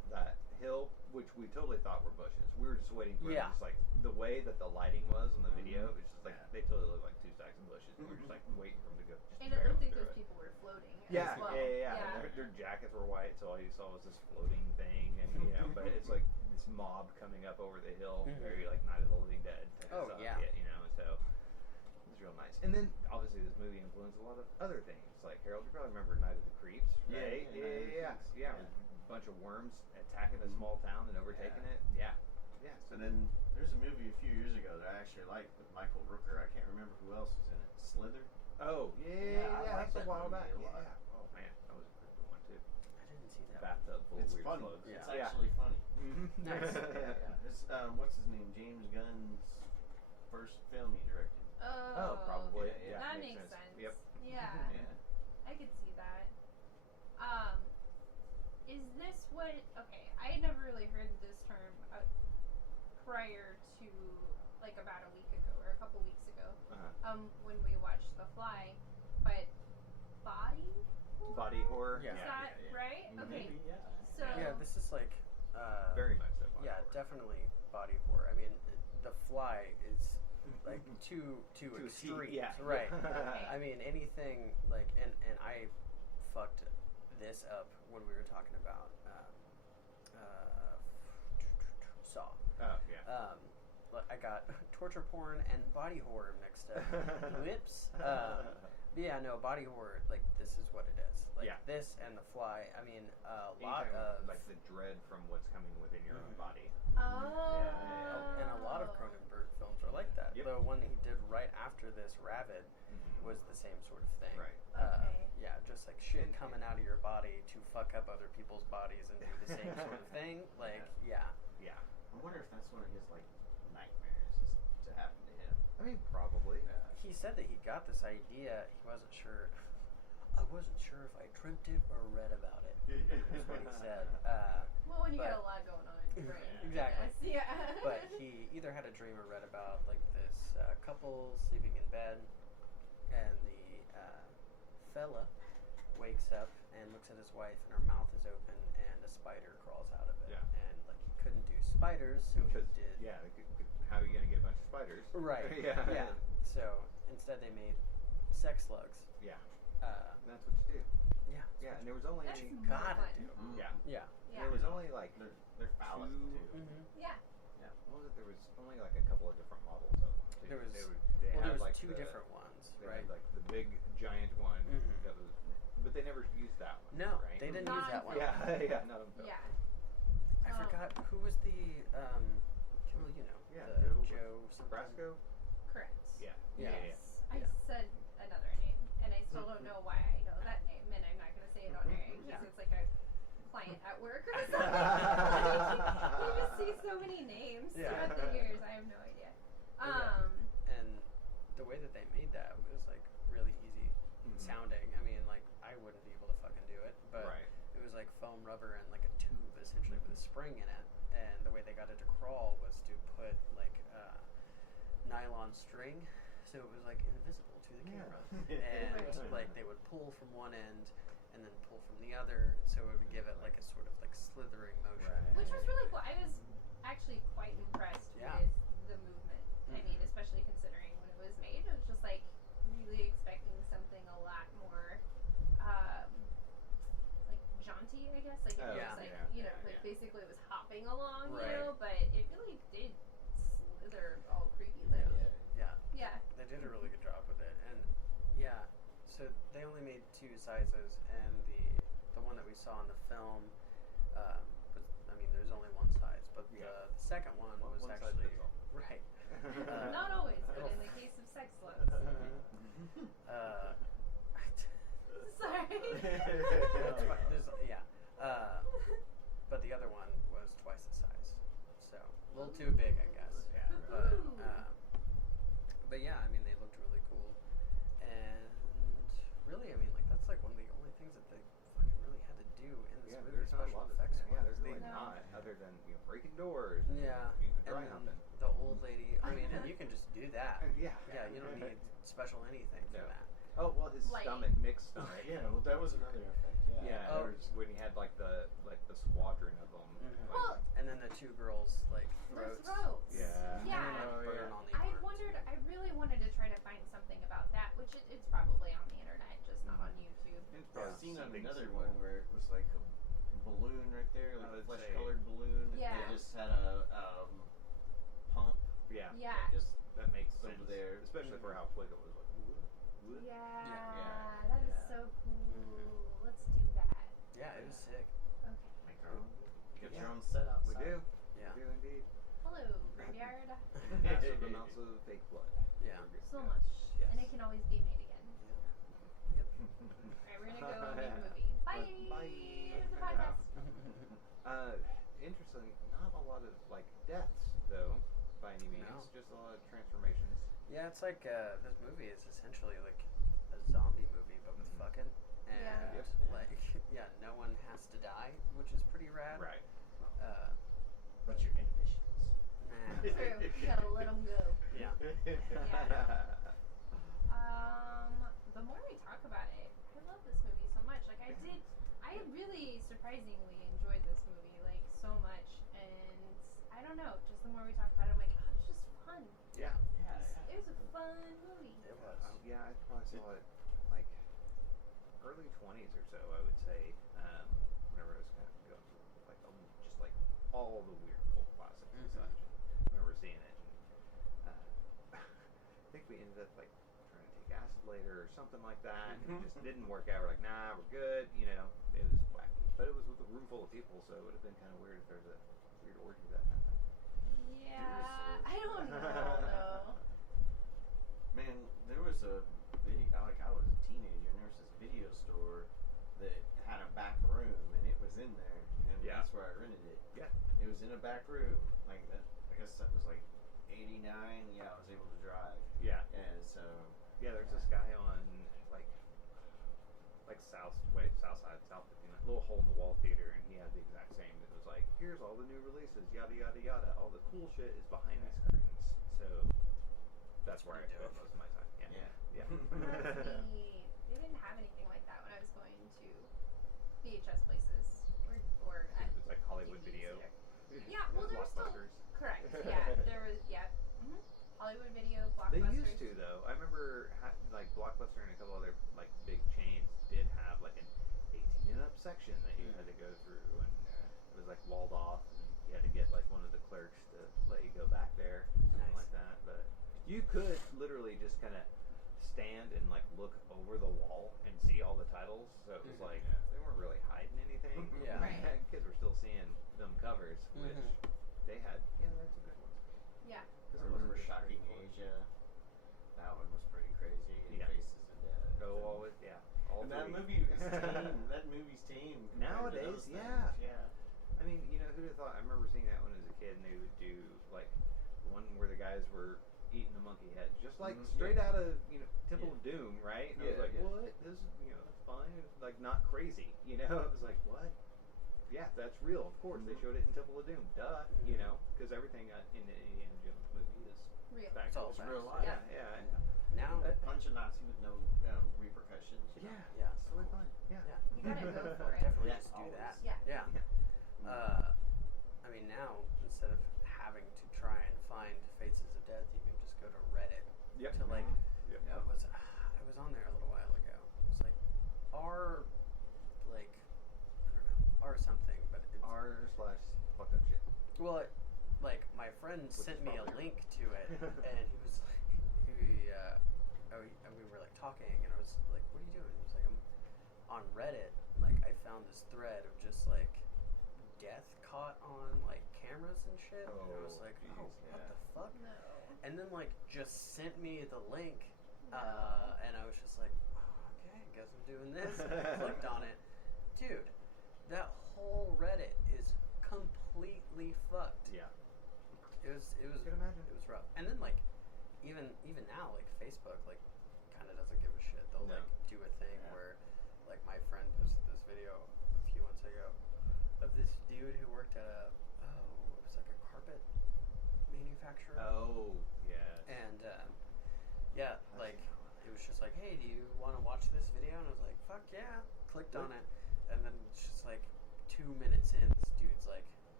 which we totally thought were bushes. We were just waiting for Yeah. just like the way that the lighting was on the video. It's just like Yeah. they totally looked like 2 stacks of bushes. We were just like waiting for them to go. Just And it barrel looked like through those it. people were floating. Yeah, as well. yeah. And their jackets were white, so all you saw was this floating thing, and you know. But it's like this mob coming up over the hill, very like Night of the Living Dead. Type Oh, of stuff, yeah. You know. So it was real nice. And then obviously this movie influenced a lot of other things. Like Harold, you probably remember Night of the Creeps, right? Yeah, Night of the Creeps. Yeah. A bunch of worms attacking a small town and overtaking it. Yeah. Yeah. So And then there's a movie a few years ago that I actually liked with Michael Rooker. I can't remember who else was in it. Slither. Oh, I yeah, like that's a that while movie back. a lot. Yeah. Oh man, that was a pretty good one too. I didn't see that. Bathtub full It's of weird funny. slugs. It's Yeah. actually funny. Mm-hmm. Nice. Yeah. It's, what's his name? James Gunn's first film he directed. Oh, probably. okay. Yeah, that makes sense. Yep. Yeah, Yeah. I could see that. Is this what? Okay, I had never really heard this term prior to like about a week ago or a couple weeks ago. Uh-huh. When we watched The Fly, but body horror? Body horror. Yeah. Is that right? Okay, Maybe, yeah. so Yeah, this is like. Very much so. Body Yeah, horror. definitely body horror. I mean, The Fly is like too extreme. Yeah. Right. Okay. I mean, anything like, and I fucked this up when we were talking about Saw. Oh yeah. I got torture porn and body horror mixed up. Whoops. But yeah, no, body horror, like, this is what it is. Like, Yeah. this and The Fly, I mean, a lot Anytime, of... like the dread from what's coming within your own body. oh, And a lot of Cronenberg films are like that. Yep. The one that he did right after this, Ravid, Mhm. was the same sort of thing. Right. Okay. Yeah, just like shit coming out of your body to fuck up other people's bodies and do the same sort of thing. Like, yeah. Yeah. I wonder if that's one of his like nightmares is to happen to him. I mean, probably. He said that he got this idea. He wasn't sure. I wasn't sure if I dreamt it or read about it. Is what he said. well, when you but- got a lot going on, right? Exactly. Yes, yeah. But he either had a dream or read about like this couple sleeping in bed, and the fella wakes up and looks at his wife, and her mouth is open, and a spider crawls out of it. Yeah. And like he couldn't do spiders, so Because he did. yeah, how are you gonna get a bunch of spiders? Right. Yeah. Yeah. So instead, they made sex slugs. Yeah. Uh, That's what you do. yeah. Yeah, and there was only That's more gotta fun. do. yeah. Yeah. Yeah. There was only like They're phallic Two- too. Mm-hmm. Yeah. what was it? There was only like a couple of different models of them. Too. There was- they Well, had, there was like, two the- different ones, They right? had like the big giant one Mhm. that was, but they never used that one. No, right? they didn't Not use that one. Yeah, yeah, none of them. Yeah. I Oh. forgot who was the well, you know, Yeah, the Joe something. Brasco. Correct. Yeah. Yeah. Yes. I Yeah. said another name, and I still don't know why I know that name, and I'm not going to say it on air in case Yeah. it's like a client at work or something. You just see so many names Yeah. throughout the years. I have no idea. Yeah. And the way that they made that was like really easy Mhm. sounding. I mean, like I wouldn't be able to fucking do it, but Right. it was like foam rubber and like a tube essentially with a spring in it. And the way they got it to crawl was to put like nylon string, so it was like invisible to the camera. And Right. like they would pull from one end and then pull from the other, so it would give it like a sort of like slithering motion. Right. Which was really cool. I was actually quite impressed Yeah. with the movement. I Mhm. mean, especially considering when it was made, it was just like really expecting something a lot more like jaunty, I guess. Like it Oh, was like yeah, you know, yeah, like yeah. basically it was hopping along, Right. you know, but it really did slither all creepy like Yeah. yeah. They did a really good job with it, and yeah. So they only made two sizes, and the one that we saw in the film, was, I mean, there's only one size, but Yeah. the second one One- was one size actually fits all. right. Not always, but in the case of sex slugs. Sorry. That's fine. Yeah. But the other one was twice the size, so a little too big, I guess. Yeah. Ooh. But yeah, I mean, they looked really cool, and really, I mean, like that's like one of the only things that they fucking really had to do in this Yeah, movie, there's not a special lot effects. of yeah, there's wise. really They- not, other than breaking doors. And, Yeah, dry and then humping. the old lady. I mean, and you can just do that. Yeah. Yeah, you don't need special anything for No. that. Oh well, his Lighting. stomach, mixed stomach. Yeah, well, that was another effect. Yeah. Yeah, Oh. there was when he had like the squadron of them. Mhm. Well, And then the two girls like Their throats. throats. Yeah. Yeah. Burn on the I arms. wondered. I really wanted to try to find something about that, which it's probably on the internet, just not on YouTube. I've seen on Something another similar. one where it was like a balloon right there, like I a would flesh say- colored balloon. Yeah. They just had a pump Yeah. Yeah. just That makes over sense. there. Especially for how quick it was. Like, what? Yeah, Yeah. that is Yeah. so cool. Mhm. Let's do that. Yeah, it was sick. Okay. Make our own. Get Yeah. your own setup. We do. Yeah. We do indeed. Hello, graveyard. Massive amounts of fake blood. Yeah. So much, Yes. and it can always be made again. Yep. All right, we're gonna go make a movie. Bye. Bye. End of the podcast. Interesting. Not a lot of like deaths though, by any means. No. Just a lot of transformations. Yeah, it's like this movie is essentially like a zombie movie, but with fucking. And Yeah. Yep. like, yeah, no one has to die, which is pretty rad. Right. But your inhibitions. Nah. True. You gotta let them go. Yeah. The more we talk about it, I love this movie so much. Like I really surprisingly enjoyed this movie like so much, and I don't know. Just the more we talk about it, I'm like, oh, it's just fun. Yeah. It was a fun movie. It was. Yeah, I probably saw it like early 20s or so, I would say. Whenever I was kind of going through like just like all the weird cult classics and Mhm. such. I remember seeing it, and I think we ended up like trying to take acid later or something like that, and it just didn't work out. We're like, nah, we're good. You know, it was wacky, but it was with a room full of people, so it would have been kind of weird if there was a weird orgy that happened. Yeah, I don't know though. Man, there was a video, like I was a teenager, and there was this video store that had a back room, and it was in there, and Yeah. that's where I rented it. Yeah. It was in a back room, like that. I guess that was like 89. Yeah, I was able to drive, Yeah. and so Yeah, there's this guy on like south side, south 59, little hole in the wall theater, and he had the exact same. It was like, here's all the new releases, yada yada yada. All the cool shit is behind these curtains. So that's where I You do spent it. most of my time. yeah. Yeah. That's neat. They didn't have anything like that when I was going to VHS places or at It's like Hollywood DVDs Video. either. Yeah, well, there's still Blockbusters. correct. Yeah, there was Hollywood Video, They Blockbusters. used to though. I remember like Blockbuster and a couple other like big chains did have like an 18 and up section that you had to go through, and it was like walled off, and you had to get like one of the clerks to let you go back there, something Nice. like that. But you could literally just kind of stand and like look over the wall and see all the titles. So it was Mhm. like they weren't really hiding anything. Yeah. Right. Kids were still seeing them covers, which Mhm. they had. Yeah, that's a good one. Yeah. I remember Shocking Asia. That one was pretty crazy. And Yeah. Faces of Death. Go always, yeah. All And that three. movie is tame. That movie's tame. compared to Nowadays, those yeah. things. Yeah. I mean, you know, who'd have thought? I remember seeing that one as a kid, and they would do like one where the guys were eating a monkey head, just like Mhm. straight out of Temple Yeah. of Doom, right? And I was Yeah, like, yeah. what? This, that's fine. It's like not crazy, you know? It was like, what? Yeah, that's real. Of course, they Mhm. showed it in Temple of Doom. Duh, you Mhm. know, because everything in the Indiana Jones movie is Real. factual. It's all It's facts. real life. Yeah, yeah, Now, Punch a Nazi with no repercussions. yeah. yeah, It's totally fun. Yeah. yeah. You gotta go for it. Definitely Yeah, just do always. that. Yeah. Yeah. Yeah. I mean, now instead of having to try and find Faces of Death, you can just go to Reddit Yep. to like. Yep. I was on there a little while ago. It's like R, like I don't know, R something, but it's r/fucked up shit. well, like my friend sent is me a probably- link to it, and he was like, we were like talking, and I was like, "What are you doing?" He was like, "I'm on Reddit. Like, I found this thread of just like death caught on like cameras and shit." And I was Oh, like, geez, "Oh, what yeah. the fuck?" No. And then like just sent me the link, No. and I was just like, oh, "Okay, I guess I'm doing this." And I clicked on it, dude. That whole Reddit is completely fucked. Yeah. It was Can imagine. it was rough. And then like even now like Facebook like kind of doesn't give a shit. They'll No. like do a thing Yeah. where like my friend posted this video a few months ago of this dude who worked at it was like a carpet manufacturer. Oh, yeah. And yeah, like it was just like, hey, do you want to watch this video? And I was like, fuck yeah. Clicked on it, and then it's just like 2 minutes in, this dude's like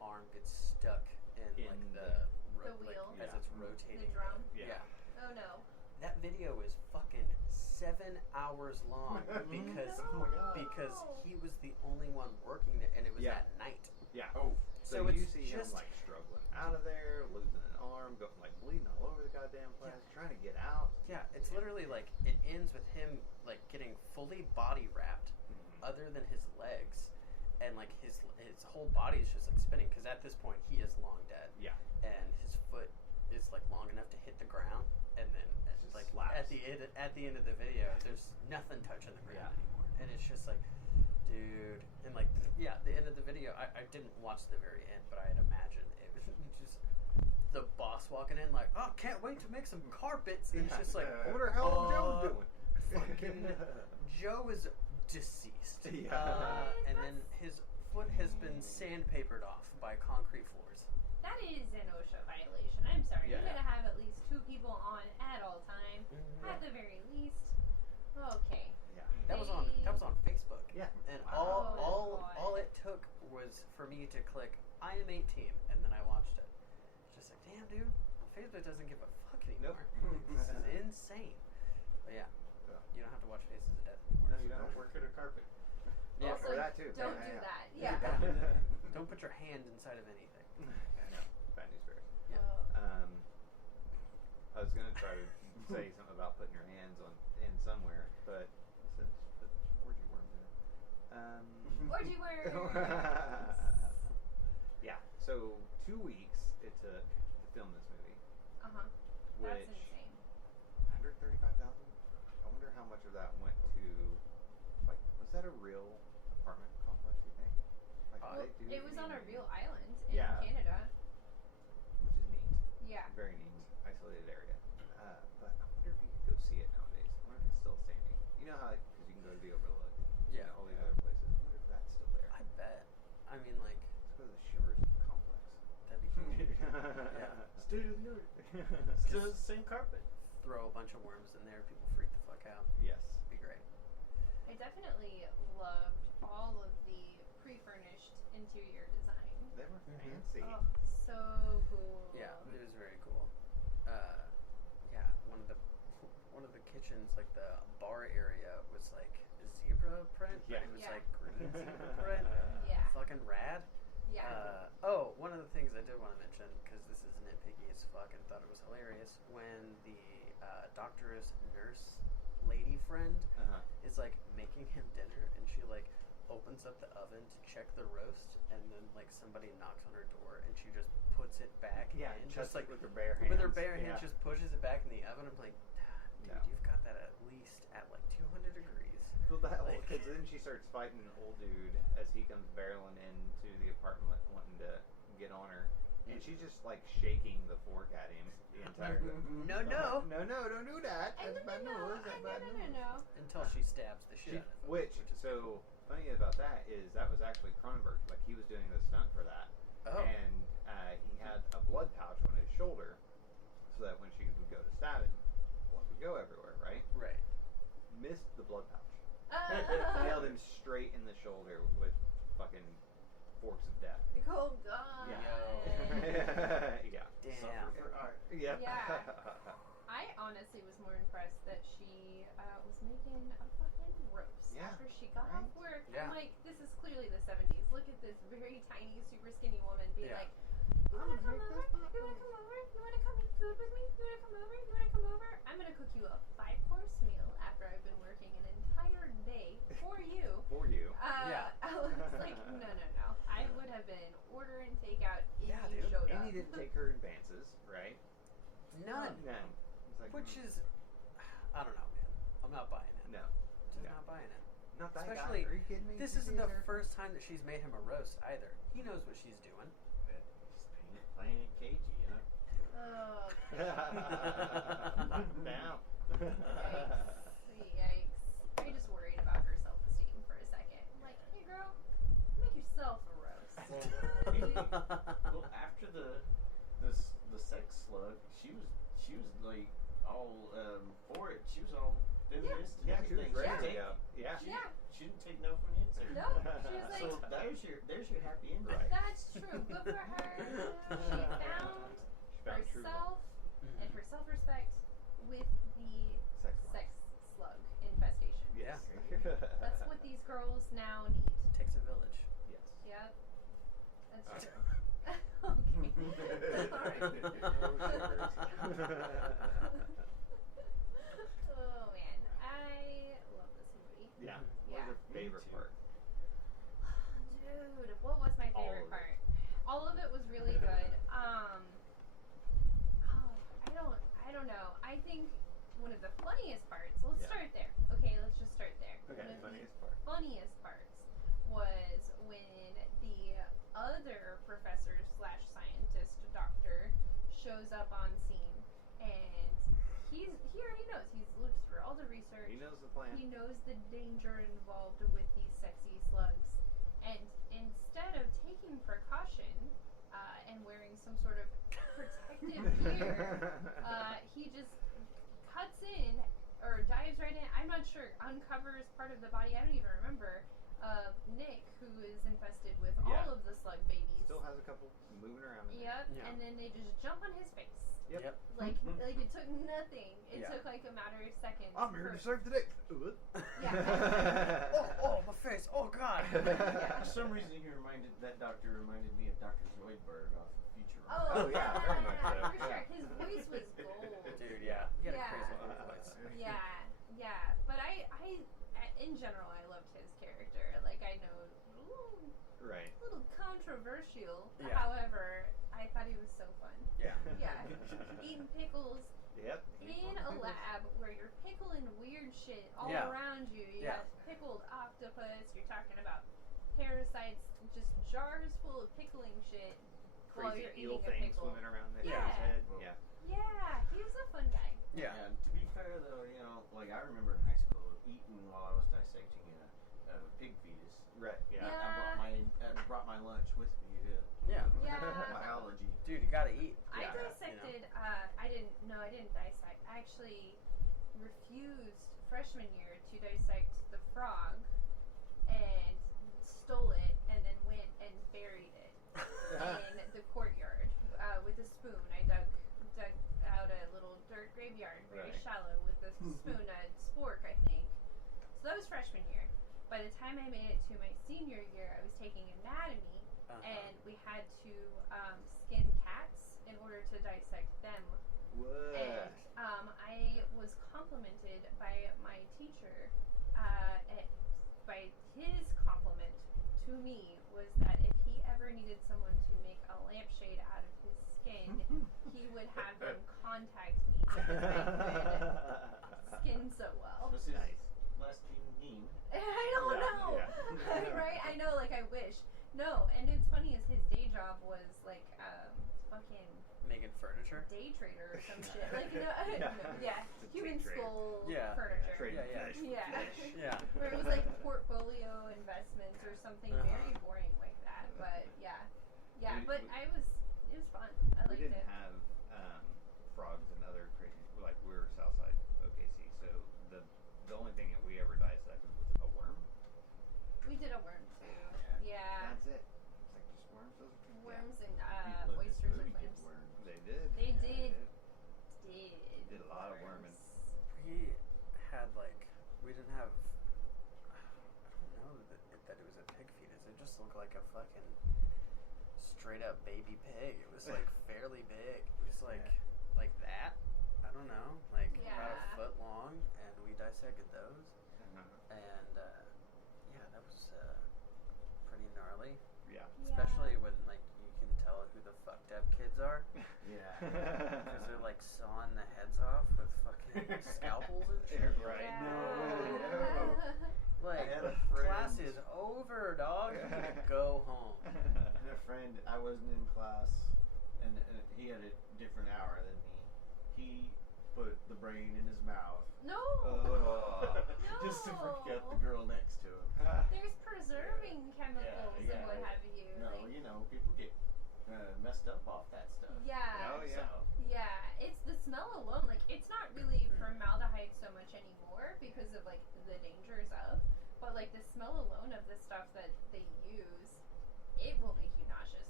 arm gets stuck in like the wheel. as it's rotating. The drum. Yeah. Oh no. That video is fucking 7 hours long because Oh my God. because he was the only one working there, and it was Yeah. at night. Yeah. Oh, So, So you it's see him just- like struggling out of there, losing an arm, going like bleeding all over the goddamn place, trying to get out. Yeah, it's literally like it ends with him like getting fully body wrapped, other than his legs, and like his whole body is just like spinning because at this point he is long dead. Yeah. And his foot is like long enough to hit the ground, and then Just like slaps. at the end of the video, there's nothing touching the ground anymore, and it's just like, dude, and like the end of the video, I didn't watch the very end, but I had imagined it was just the boss walking in like, oh, can't wait to make some carpets, and it's just like, I wonder how old Joe's doing. fucking Joe is deceased. Yeah. And then his foot has been sandpapered off by concrete floors. That is an OSHA violation. I'm sorry. Yeah. You gotta have at least 2 people on at all time, Mhm. at the very least. Okay. Yeah. That was on Facebook. Yeah. And Wow. all it took was for me to click I am 18, and then I watched it. It's just like, damn, dude, Facebook doesn't give a fuck anymore. This is insane. But yeah, you don't have to watch Faces of Death anymore. No, you don't don't. work at a carpet. Yeah, Also, or that too. don't Yeah, do yeah. that. Yeah. Yeah. Don't put your hand inside of anything. No, bad news bears. Uh, I was gonna try to say something about putting your hands in somewhere, but I said put orgy worms in it. Orgy worms. Yeah. So 2 weeks it took to film this movie. Uh-huh. That's Which insane. 135,000. I wonder how much of that went to, like, was that a real apartment complex? You think? Like, Well, they do it was on a even- real island in Yeah. Canada. which is neat. Yeah. Very neat, isolated area. But I wonder if you could go see it nowadays. I wonder if it's still standing. You know how, because you can go to the Overlook, Yeah. all these other places. I wonder if that's still there. I bet. I mean, like, Let's go to the Shivers complex. that'd be cool. Yeah. State of the art. Still the same carpet. Throw a bunch of worms in there, people freak the fuck out. Yes. It'd be great. I definitely loved all of the pre-furnished interior design. They were Mhm. fancy. Oh, so cool. Yeah, it was very cool. Yeah, one of the kitchens, like the bar area, was like zebra print, Yeah. but it was Yeah. like green zebra print. Yeah. Fucking rad. Yeah. One of the things I did want to mention, because this is nitpicky as fuck and thought it was hilarious, when the doctor's nurse lady friend is like making him dinner, and she like opens up the oven to check the roast, and then like somebody knocks on her door, and she just puts it back Yeah, in, just just like with her bare hands. with her bare Yeah. hands, just pushes it back in the oven. I'm like, dude, No. you've got that at least at like 200 degrees. Well, that Like- because then she starts fighting an old dude as he comes barreling into the apartment wanting to get on her, and she's just like shaking the fork at him the entire time. No, no. no, don't do that. That's bad news. That's bad news. No. Until she stabs the shit She- out of him. which is so funny about that is that was actually Cronenberg. Like he was doing the stunt for that, Oh. and he had a blood pouch on his shoulder, so that when she would go to stab him, blood would go everywhere. Right? right. Missed the blood pouch. Uh, Nailed him straight in the shoulder with fucking forks of death. Oh God. Yeah. yeah. Damn. Suffer for art. Yeah. Yeah. I honestly was more impressed that she was making a fucking roast Yeah, after she got right? off work. Yeah. I'm like, this is clearly the 70s. Look at this very tiny, super skinny woman be Yeah. like, you want to come over? You want to come over? You want to come eat food with me? You want to come over? You want to come over? I'm going to cook you a 5-course meal after I've been working an entire day for you. For you. Yeah. I was like, no. I would have been ordering takeout if Yeah, you dude. showed And up. he didn't take her advances, right? None. None. It's like, Which is, I don't know, man. I'm not buying it. no. Just No. not buying it. Not that Especially, guy. Are you kidding me? this You isn't see the her? first time that she's made him a roast either. He knows what she's doing. Just playing it cagey, you know? Oh, Locked down. yikes. I just worried about her self-esteem for a second. I'm like, hey girl, make yourself a roast. Well, after the sex slug, she was like all for it. She was all feminist. Yeah, and she was everything. ready to She go. Yeah. Yeah. She didn't take no from the inside. No, she was like, So there's your happy ending. Right. that's true. Good for her. She found found true love. herself and her self-respect with the Sex slug infestation. Yes. That's what these girls now need. Takes a village. Yes. Yep. That's true. Okay. Alright. Oh man, I love this movie. Yeah. Yeah. What was your favorite too. part? Dude, what was my All favorite of it. part? All of it was really good. I don't know. I think one of the funniest parts. Let's Yeah. start there. Okay, let's just start there. Okay, One of funniest the part. funniest parts was when the other professor / scientist doctor shows up on scene, and he already knows. He's looked through all the research. He knows the plan. He knows the danger involved with these sexy slugs, and instead of taking precaution and wearing some sort of protective gear, he just cuts in or dives right in. I'm not sure. Uncovers part of the body. I don't even remember. Of Nick, who is infested with Yeah. all of the slug babies. Still has a couple moving around. In Yep, Yeah. and then they just jump on his face. Yep. Like it took nothing. It Yeah. took like a matter of seconds. I'm here for- to serve today. Yeah. Oh, my face! Oh God! For some reason, that doctor reminded me of Dr. Zoidberg off of Futurama. Oh, yeah, very much so. for sure. Yeah. His voice was gold. Dude, yeah, he had Yeah. a crazy voice. Yeah. But I, in general, I loved his character. Like, I know, Right. a little controversial. Yeah. However, I thought he was so fun. Yeah. Yeah. Eating pickles Yep. in a lab where you're pickling weird shit all Yeah. around you. You Yeah. got pickled octopus. You're talking about parasites, just jars full of pickling shit while Crazy you're eel eating a things pickle. swimming around the Yeah. guy's head. Yeah. Yeah, he was a fun guy. Yeah. To be fair, though, like I remember in high school eating while I was dissecting a pig fetus. Right. Yeah. Yeah. I brought my lunch with me to Yeah. Yeah. biology. Dude, you gotta eat. I Yeah. dissected. I didn't dissect. I actually refused freshman year to dissect the frog, and stole it, and then went and buried it in the courtyard with a spoon. I dug out a little dirt graveyard, very Right. shallow, with a spoon, a spork, I think. So that was freshman year. By the time I made it to my senior year, I was taking anatomy, and we had to skin cats in order to dissect them. What? And I was complimented by my teacher. By his compliment to me was that if he ever needed someone to make a lampshade out of his skin, he would have them contact me because I could skin so well. Was his Nice. last name? I don't know. Yeah. Right? I know, like, I wish. No, and it's funny is his day job was like fucking Making furniture. day trader or some shit. Like, no, yeah, It's a human day trader. skull Yeah. furniture. Trading Yeah, fish. Yeah. Fish. Yeah. Where it was like portfolio investments or something very boring like that. But yeah. We- But we- it was fun. I We liked didn't it. have frogs and other crazy, like we were Southside OKC, so the only thing that we ever dissected was a worm. We did a worm too. Yeah. That's it. It's like just worms. Those are, Worms and People in this oysters and movie did clams. worms. They did. They Yeah, did. They Did. did a lot of worming. worms. We had we didn't have. I don't know that it was a pig fetus. It just looked like a fucking straight up baby pig. It was like fairly big. It was like that. I don't know, about Yeah. a foot long, and we dissected those. Uh-huh. And yeah, that was pretty gnarly. Yeah. Especially when you can tell who the fucked up kids are, Yeah. because they're sawing the heads off with fucking scalpels and shit. Right. Yeah. I had a friend- Class is over, dog. You can go home. I had a friend, I wasn't in class, and he had a different hour than me. He put the brain in his mouth No. Oh. just to freak out the No. girl next to him. There's preserving chemicals and what have you. No, people get messed up off that stuff. Yeah. Oh, yeah. So, Yeah, it's the smell alone. It's not really formaldehyde so much anymore because of the dangers of, but the smell alone of this stuff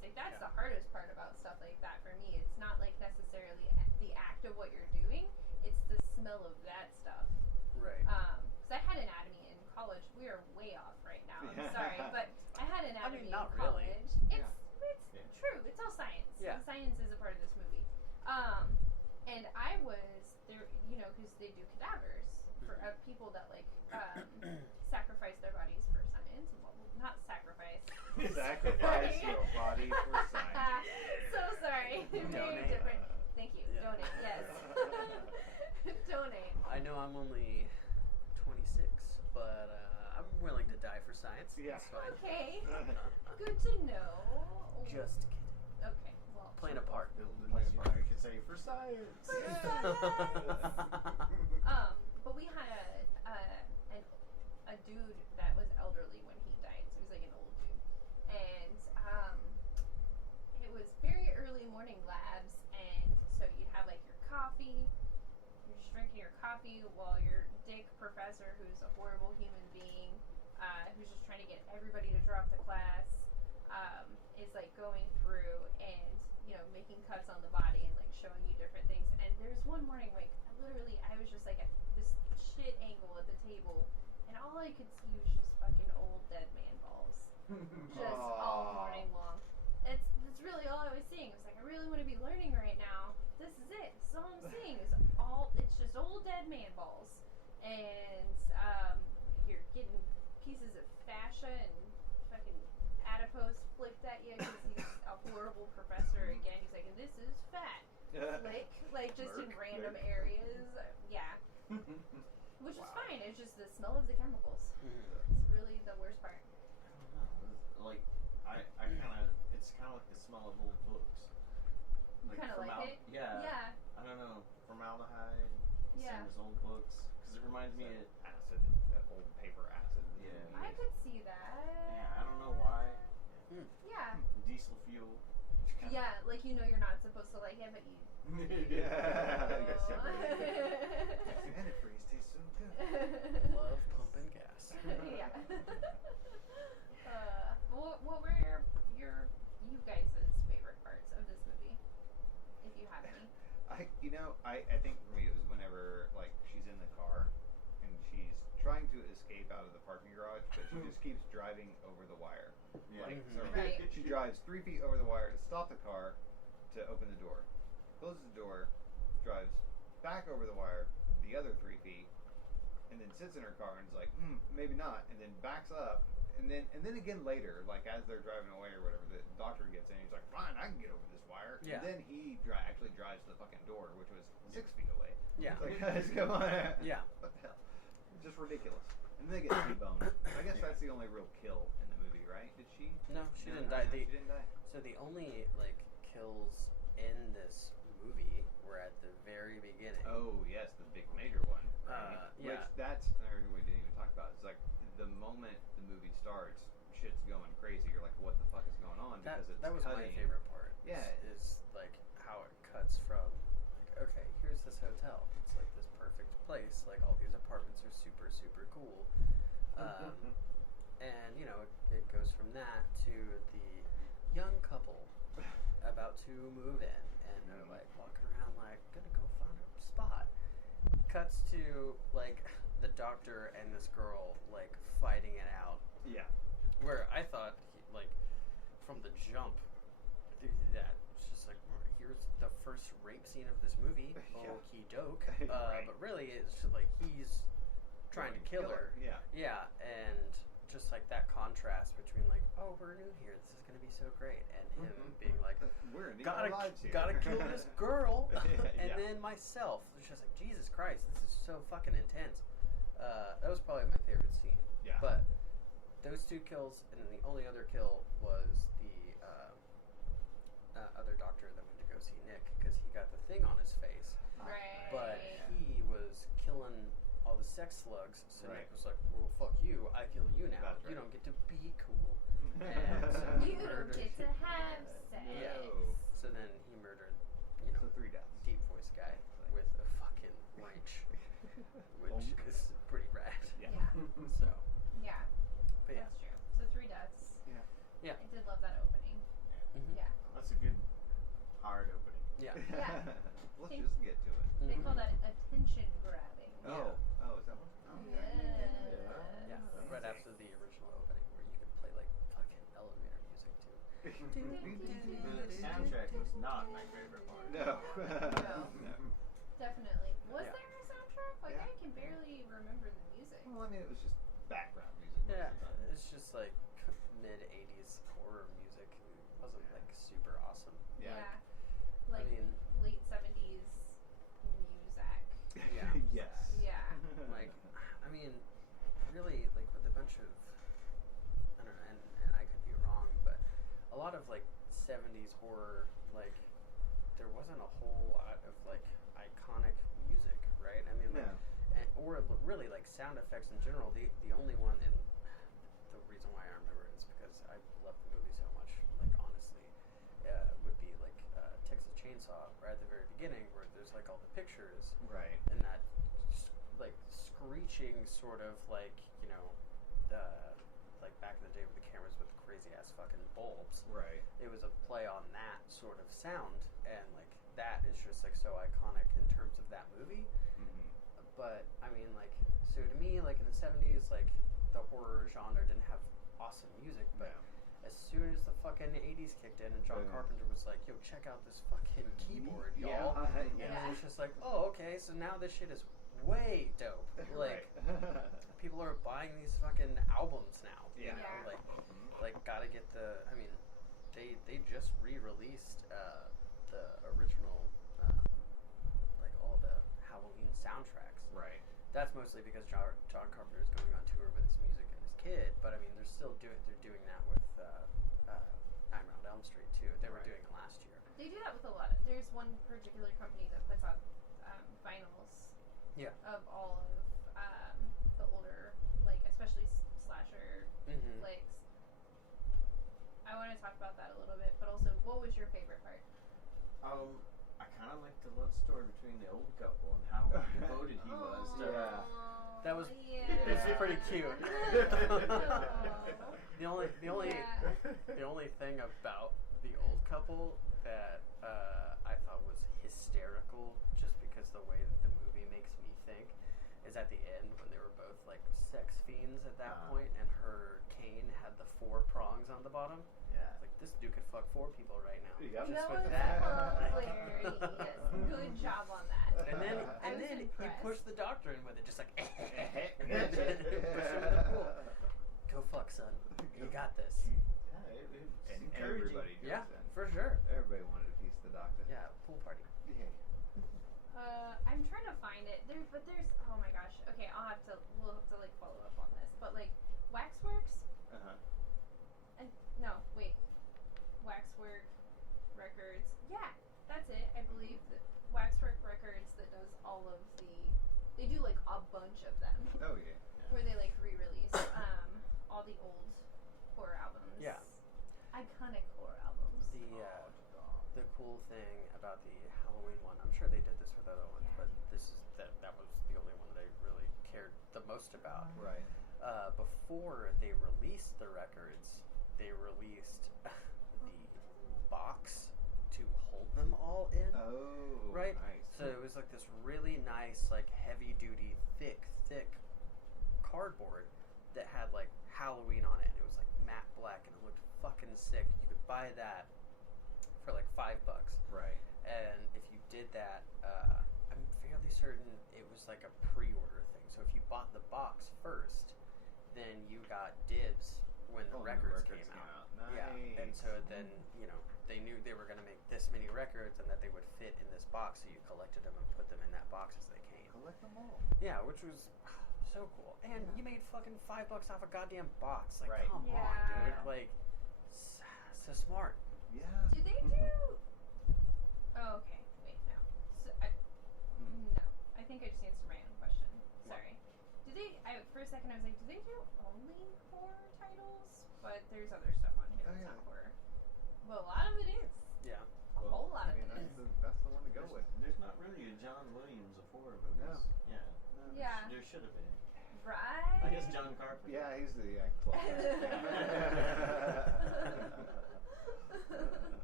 Like, that's Yeah. the hardest part about stuff like that for me. It's not like necessarily the act of what you're doing. It's the smell of that stuff. Right. Because I had anatomy in college. We are way off right now. I'm sorry, but I had anatomy not in college. really. It's true. It's all science. Yeah. And science is a part of this movie. And I was there, you know, because they do cadavers for people that like sacrifice their bodies for science. Well, not sacrifice. Sacrifice your body for science. So sorry. Maybe Donate. different. Thank you. Yeah. Donate. Yes. Donate. I know I'm only 26, but I'm willing to die for science. Yeah. That's fine. Okay. Good to know. Just kidding. Okay. Well. Playing a part. Buildings, you know, you can say for science. But we had a dude that was elderly when he died, so he was like an old dude, and it was very early morning labs, and so you'd have like your coffee. You're just drinking your coffee while your dick professor, who's a horrible human being, who's just trying to get everybody to drop the class, is like going through and, you know, making cuts on the body and like showing you different things. And there's one morning, like, literally, I was just like at this shit angle at the table, and all I could see was just fucking old dead man balls, just all morning long. That's really all I was seeing. It was like, I really want to be learning right now. This is it. This is all I'm seeing. It's just old dead man balls, and you're getting pieces of fascia and fucking adipose flicked at you because he's a horrible professor again. He's like, and this is fat. Flick, like just in random areas. Yeah. Which is fine. It's just the smell of the chemicals. It's really the worst part. I don't know. Like, I kind of, it's kind of like the smell of old books. You kind of like it? Yeah. Yeah. I don't know. Formaldehyde. The Yeah. same as old books. Because it reminds me of. Acid, that old paper acid. Yeah. I could see that. Yeah, I don't know why. Yeah. Diesel fuel. Yeah, like you know you're not supposed to like it, but you. Yeah. Oh. Antifreeze tastes so good. Love pumping gas. Yeah. What were you guys' favorite parts of this movie, if you have any? I think for me it was whenever like she's in the car and she's trying to escape out of the parking garage, but she just keeps driving over the wire. Yeah. Like, so Right. she drives 3 feet over the wire to stop the car to open the door, closes the door, drives back over the wire the other 3 feet, and then sits in her car and is like, maybe not, and then backs up. And then again later, like as they're driving away or whatever, the doctor gets in. He's like, "Fine, I can get over this wire." Yeah. And then he actually drives to the fucking door, which was 6 feet away. Yeah. It's like, guys, come on. Yeah. What the hell? Just ridiculous. And then they get T-boned. I guess that's the only real kill in the movie, right? Did she? No, she No, didn't die. She didn't die. So the only like kills in this movie were at the very beginning. Oh yes, the big major one. Right? Yeah. Which that's another thing we didn't even talk about. It's like the moment the movie starts, shit's going crazy. You're like, what the fuck is going on? That, Because it's that was cutting. my favorite part. Yeah. Is like how it cuts from like, okay, here's this hotel. It's like this perfect place. Like all these apartments are super, super cool. And you know, it goes from that to the young couple about to move in, and they're like walking around like, gonna go find a spot. Cuts to like the doctor and this girl like fighting it out. Yeah. Where I thought, like, from the jump, that it's just like, here's the first rape scene of this movie. Yeah. Okie doke. Right. But really, it's just like he's trying to kill her. Yeah. Yeah, and just like that contrast between like, oh, we're new here, this is gonna be so great, and him being like, We're in our lives here. gotta kill this girl, and Yeah. then myself. It's just like, Jesus Christ, this is so fucking intense. That was probably my favorite scene. Yeah. But those two kills, and then the only other kill was the other doctor that went to go see Nick because he got the thing on his face. Right. But he was killing all the sex slugs, so Right. Nick was like, well, fuck you, I kill you now. That's You right. don't get to be cool. And so he You don't murdered- get to have sex. Yeah. No. So then he murdered, you know, So 3 deaths. deep voice guy with a fucking wrench, which is pretty rad. Yeah. Yeah. So, Yeah. but yeah. That's true. So 3 deaths. Yeah. Yeah. I did love that opening. Yeah. That's a good hard opening. Yeah. Yeah. Let's Think- just get to it. They call that attention grabbing. Oh, is that one? Oh, Yeah, right after the original opening where you can play like fucking elevator music too. The soundtrack was not my favorite part. No. No. Definitely. Was Yeah. there a soundtrack? Like, Yeah. I can barely remember the music. Well, I mean, it was just background music. most Yeah, of the time. it's just like mid 80s horror music. It wasn't like super awesome. Yeah. Like, I mean, late 70s music. Yeah. Yes. Yeah. like, I mean, really, like with a bunch of, I don't know, and I could be wrong, but a lot of like 70s horror, like, there wasn't a whole lot of like iconic music, right? I mean, like, or really like sound effects in general. The only one, and the reason why I remember it is because I love the movie so much, like, honestly, would be like Texas Chainsaw right at the very beginning, where there's like all the pictures, Right. and that like screeching sort of like, you know, like back in the day with the cameras with the crazy ass fucking bulbs. Right. It was a play on that sort of sound, and like that is just like so iconic in terms of that movie. Mm-hmm. But I mean, like, so to me, like in the 70s, like the horror genre didn't have awesome music, but as soon as the fucking 80s kicked in and John Carpenter was like, yo, check out this fucking keyboard, y'all. And it was just like, oh, okay, so now this shit is way dope. Like, people are buying these fucking albums now. Yeah. You know? Like gotta get the, I mean, they just re-released the original, like all the Halloween soundtracks. Right. That's mostly because John Carpenter is going on tour with his music and his kid, but I mean, they're doing that with Nightmare on Elm Street too. They were doing it last year. They do that with a lot of. There's one particular company that puts out vinyls. Yeah. Of all of the older, like, especially slasher flicks. I want to talk about that a little bit, but also, what was your favorite part? I kind of liked the love story between the old couple and how devoted he was to her. That was yeah. pretty cute. Aw. the only thing about the old couple that I thought was hysterical, just because the way that the movie makes me think, is at the end when they were both like sex fiends at that point, and her cane had the 4 prongs on the bottom. Yeah. Like, this dude could fuck 4 people right now. Yep. Just That with was that. hilarious. Good job on that. And then I was he impressed. pushed the doctor in with it, just like and then pushed him in the pool. Go fuck, son. You got this. Yeah, it was And encouraging. everybody goes Yeah, in. for sure. Everybody wanted a piece of the doctor. Yeah, pool party. Yeah. I'm trying to find it. There's oh my gosh. Okay, we'll have to like follow up on this. But like Waxworks Uh-huh. and no, wait. Waxwork Records. Yeah, that's it. I believe that Waxwork Records that does all of they do like a bunch of them Oh, yeah. where they like re-release all the old horror albums. Yeah. Iconic horror albums. The cool thing about the Halloween one, I'm sure they did this with other ones, but that was the only one that I really cared the most about. Right. Before they released the records, they released the box to hold them all in. Oh, right? nice. So it was like this really nice, like heavy duty, thick cardboard that had like Halloween on it. It was like matte black and it looked fucking sick. You could buy that for like $5. Right. And if you did that, I'm fairly certain it was like a pre-order thing. So if you bought the box first, then you got dibs when the records came out. Nice. Yeah, and so then, you know, they knew they were going to make this many records and that they would fit in this box, so you collected them and put them in that box as they came. Collect them all. Yeah, which was so cool. And you made fucking $5 off a goddamn box. Like, Right. come Yeah. on, dude. Like, so smart. Yeah. Do they do? Oh, okay. Wait, no. No. I think I just answered my own question. Sorry. Do they? For a second, I was like, do they do only horror titles? But there's other stuff on here that's not horror. Well, a lot of it is. Yeah. A whole lot I mean, of it is. that's the one to go with. There's not really a John Williams of horror movies. No. Yeah. Yeah. There should have been. Right. I guess John Carpenter. Yeah, he's the closest.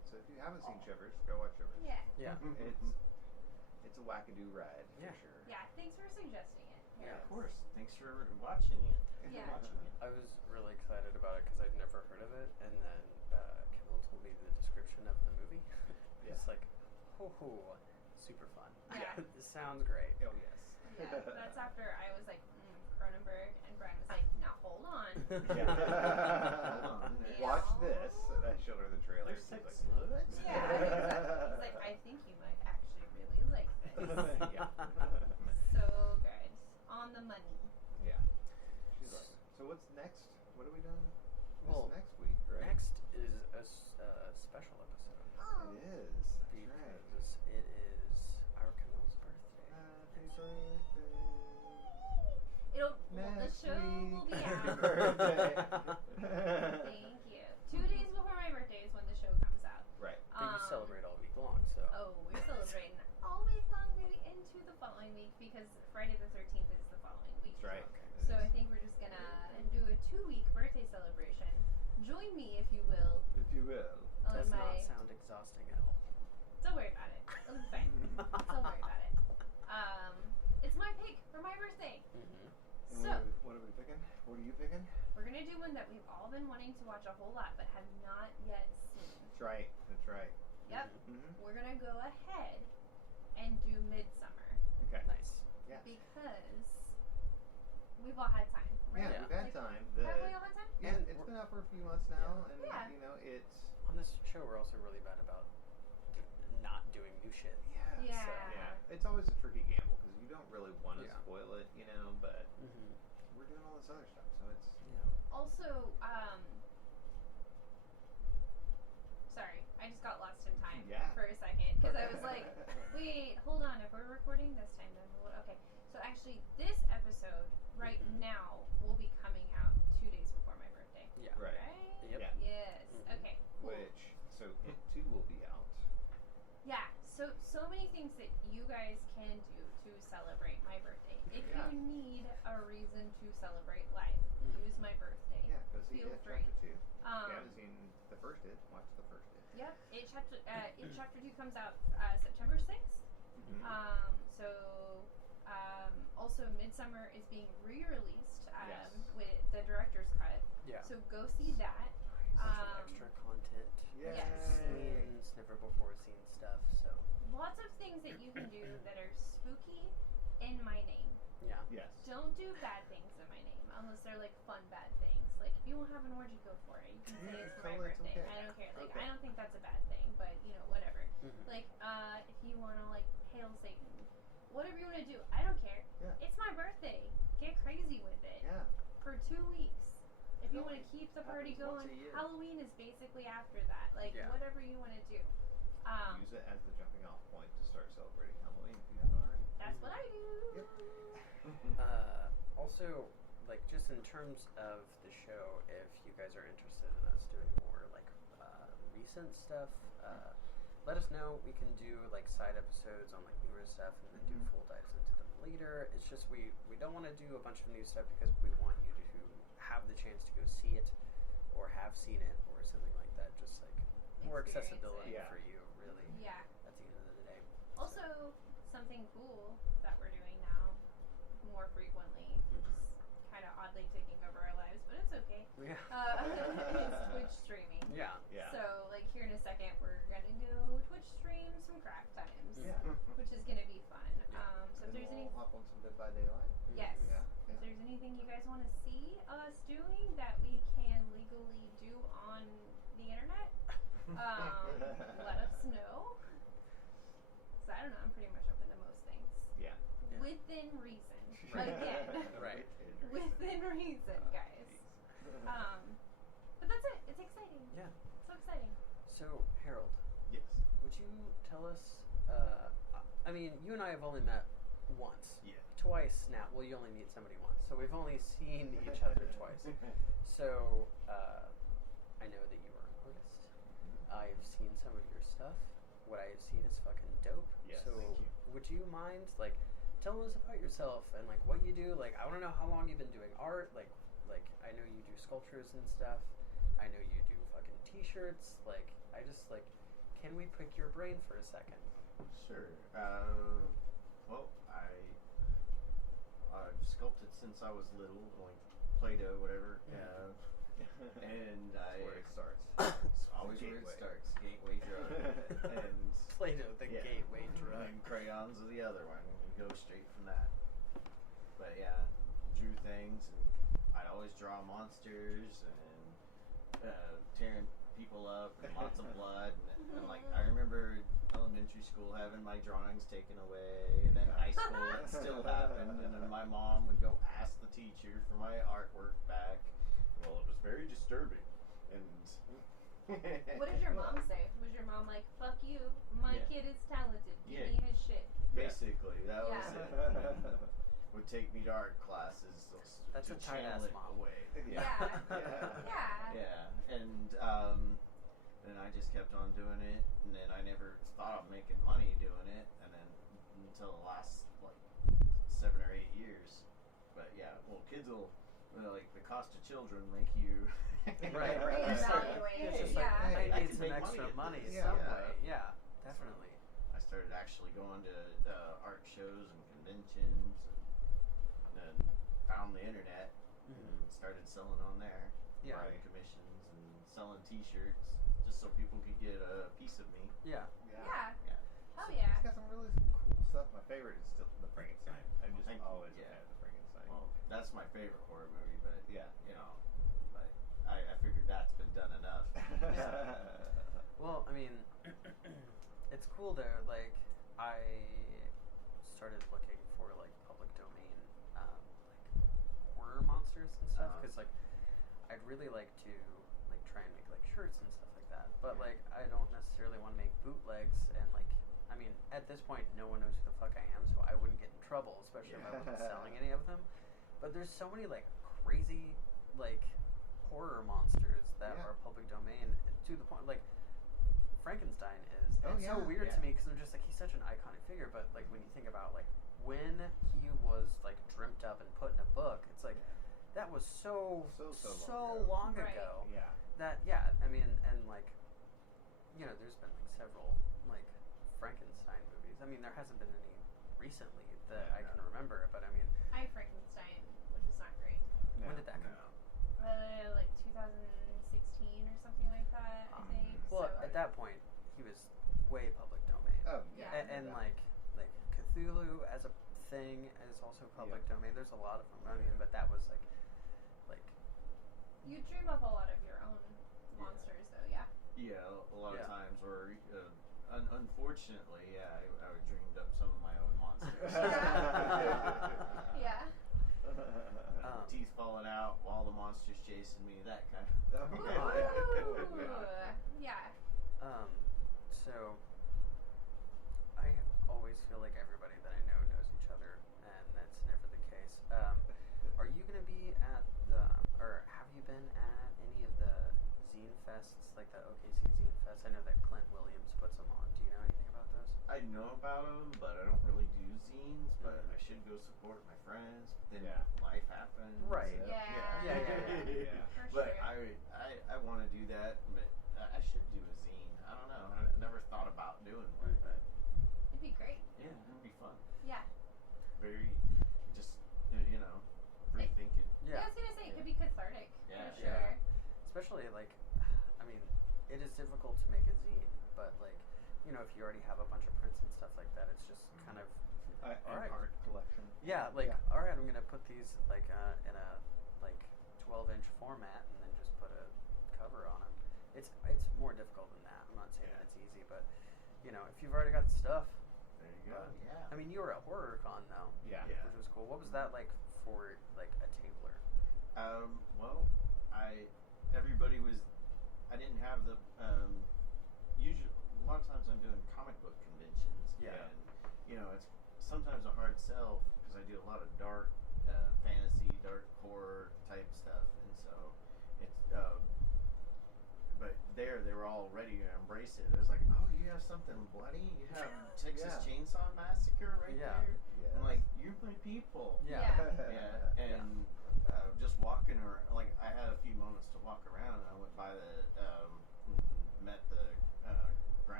haven't seen Shivers, go watch Shivers. Yeah. Yeah. It's a wackadoo ride for Yeah. sure. Yeah. Thanks for suggesting it. Yeah, Harold. of course. Thanks for watching it. Yeah. Watching it. I was really excited about it because I'd never heard of it, and then Kendall told me the description of the movie. It's like, super fun. Yeah. This sounds great. Oh yes. Yeah. That's after I was like Cronenberg, and Brian was like, "Now hold on." Yeah. Watch this. And I showed her the trailer. There's She's like, 6 slugs? Yeah, exactly. He's like, "I think you might actually really like this." yeah. So good. On the money. Yeah. She's like, so what's next? What are we doing Well, this next week, right? Next is a special episode. Oh. It is. That's right. Because it is our Camille's birthday. Happy birthday. The Next show will be week. out. Birthday. Thank you. 2 days before my birthday is when the show comes out. Right. But you celebrate all week long, so. Oh, we're celebrating all week long, maybe into the following week because Friday the 13th is the following week. That's right. Okay. So I think we're just gonna do a 2-week birthday celebration. Join me, if you will. If you will. On Does my. not sound exhausting at all. Don't worry about it. It'll be fine. Don't worry about it. It's my pick for my birthday. Mm-hmm. And So what are we picking? What are you picking? we're gonna do one that we've all been wanting to watch a whole lot, but have not yet seen. That's right. That's right. Yep. Mm-hmm. We're gonna go ahead and do Midsummer Okay. Nice. Yeah. because we've all had time, right? Yeah, we've had time. Have we all had time? Yeah, And it's we're- been out for a few months now, and Yeah. you know it's On this show, we're also really bad about not doing new shit. yeah. Yeah. So, yeah. It's always a tricky gamble because you don't really want to Yeah. spoil it, you know. But Mm-hmm. we're doing all this other stuff, so it's Yeah. Also, sorry, I just got lost in time Yeah. for a second because I was like, wait, hold on. If we're recording this time, then okay. So actually, this episode right Mhm. now will be coming out 2 days before my birthday. Yeah. right. Right? Yep. Yeah. Yes. Mhm. Okay. Cool. Which so it too will be out. Yeah. So many things that you guys can do to celebrate my birthday. If Yeah. you need a reason to celebrate life, Mhm. use my birthday. Yeah, go see Feel it. free. Chapter 2. If you Um, haven't seen the first It, watch the first It. Yep. It chapter 2 comes out September 6th. Mhm. Also Midsummer is being re-released Yes. with the director's cut. Yeah. So go see that. Bunch of extra content. Yay. Yes. Scenes, never before seen stuff. So Lots of things that you can do that are spooky in my name. yeah. Yes. Don't do bad things in my name unless they're like fun bad things. Like if you want to have an orgy, go for it. You can say it's for my Totally, it's birthday. okay. I don't care. Like Okay. I don't think that's a bad thing, but you know whatever. Mhm. Like if you want to like hail Satan, whatever you want to do, I don't care. Yeah. It's my birthday. Get crazy with it Yeah. for 2 weeks. If you No, want to keep the party happens once going, a year. Halloween is basically after that. Like Yeah. whatever you want to do. Use it as the jumping off point to start celebrating Halloween if you haven't already. That's what I do. Also, like just in terms of the show, if you guys are interested in us doing more like recent stuff, let us know. We can do like side episodes on like newer stuff, and then do full dives into them later. It's just we don't want to do a bunch of new stuff because we want you to have the chance to go see it, or have seen it, or something like that. Just like more Experience accessibility it. Yeah. for you, really. Yeah. At the end of the day. Also, something cool that we're doing now more frequently, which is kind of oddly taking over our lives, but it's okay. Yeah. Is Twitch streaming. Yeah. Yeah. So, like, here in a second, we're gonna go Twitch stream some craft times, Yeah. which is gonna be fun. Yeah. So, if Then there's we'll any, hop on some Dead by Daylight. yes, Yeah. if there's anything you guys want to see us doing that we can legally do on the internet, let us know. So I don't know. I'm pretty much open to most things Yeah. Yeah. within reason. Right. Again, Right. within reason, guys. But that's it. It's exciting. Yeah. So exciting. So, Harold, Yes. would you tell us? I mean, you and I have only met once. Yeah. Twice now. Well, you only meet somebody once, so we've only seen each other twice. So, I know that you are an artist. I've seen some of your stuff. What I have seen is fucking dope. Yes, So, thank you. would you mind, like, telling us about yourself and like what you do? Like, I want to know how long you've been doing art. Like, I know you do sculptures and stuff. I know you do fucking T-shirts. Like, I just like, can we pick your brain for a second? Sure. Well, I've sculpted since I was little, like Play-Doh, whatever. And That's where it starts. It's always where it Gateway. starts. Gateway drug. And Play-Doh, the gateway drug. and crayons are the other one. You go straight from that. But yeah, drew things, and I'd always draw monsters and tearing people up and lots of blood. And like I remember elementary school having my drawings taken away, and then high school it still happened. And then my mom would go ask the teacher for my artwork back. Well, it was very disturbing. And What did your mom say? Was your mom like, "Fuck you, my Yeah. kid is talented, give Yeah. me his shit"? basically, that was Yeah. it. Would take me to art classes That's to a tight channel ass it mom. away. Yeah. Yeah. Yeah. Yeah, and then I just kept on doing it, and then I never thought of making money doing it, and then until the last like 7 or 8 years. But yeah, well, kids will like the cost of children make you Right. Reevaluate. It's just Yeah. like, I I need can some make money extra at money this. some Yeah. way. Yeah, definitely. I started actually going to art shows and conventions, and then found the internet and started selling on there. Yeah. Writing commissions and selling T-shirts just so people could get a piece of me. Yeah. Yeah. Yeah. Hell He's yeah. got some really cool stuff. My favorite is still the Frankenstein. I'm just Thank you. always Yeah. a fan of the Frankenstein. Well, that's my favorite horror movie, but Yeah. you know, like I figured that's been done enough. Well, I mean, it's cool though. Like, I started looking for like public domain, like horror monsters and stuff, because like I'd really like to like try and make like shirts and stuff like that. But like I don't necessarily want to make bootlegs, and like I mean at this point no one knows who the fuck I am, so I wouldn't get in trouble, especially if I wasn't selling any of them. But there's so many like crazy like horror monsters that Yeah. are public domain, to the point like Frankenstein is. Oh, It's so yeah, weird yeah. to me because I'm just like, he's such an iconic figure, but like when you think about like when he was like dreamt up and put in a book, it's like that was so So long Right. ago. Yeah. That I mean, and like you know, there's been like several like Frankenstein movies. I mean, there hasn't been any recently that I can remember, but I mean, I Frankenstein, which is not great. when did that come out? Like 2016 or something like that, I think. Well, so, at that point, he was way public domain. Oh, Yeah. And like Cthulhu as a thing is also public domain. There's a lot of them. I mean, but that was like you dream up a lot of your own monsters, though, yeah. Yeah, a lot Yeah. of times where, unfortunately, yeah, I dreamed up some of my own monsters. Yeah. Teeth falling out while the monster's chasing me, that kind of. Ooh. Yeah. So I always feel like everybody that I know knows each other, and that's never the case. Are you going to be at or have you been at any of the zine fests, like the OKC Zine Fest? I know that Clint Williams puts them on. Do you know anything about those? I know about them, but I don't really do zines. But I should go support my friends. But then life happens. Right. Yeah. Yeah. For But sure. I want to do that. But I should do a zine. I don't know. I never thought about doing one, but It'd be great. yeah, it'd be fun. Yeah. Very, just you know, free thinking. I was gonna say it could be cathartic. Yeah. For sure. Yeah. Especially like, I mean, it is difficult to make a zine, but like, you know, if you already have a bunch of prints and stuff like that, it's just kind of An all right. art collection. Yeah, like all right, I'm gonna put these like in a like 12-inch format and then just put a cover on them. It's more difficult than that. I'm not saying that it's easy, but you know, if you've already got the stuff. There you go. Yeah. I mean, you were at HorrorCon though, Yeah. which was cool. What was that like for like a tabler? Well, everybody was. I didn't have the usually. A lot of times I'm doing comic book conventions. Yeah. And you know, it's sometimes a hard sell because I do a lot of dark fantasy, dark horror type stuff, and so it's. But they were all ready to embrace it. It was like, oh, you have something bloody? You have Texas Chainsaw Massacre right there? Yes. I'm like, you're my people. Yeah. Yeah, and just walking around, like I had a few moments to walk around, and I went by the, met the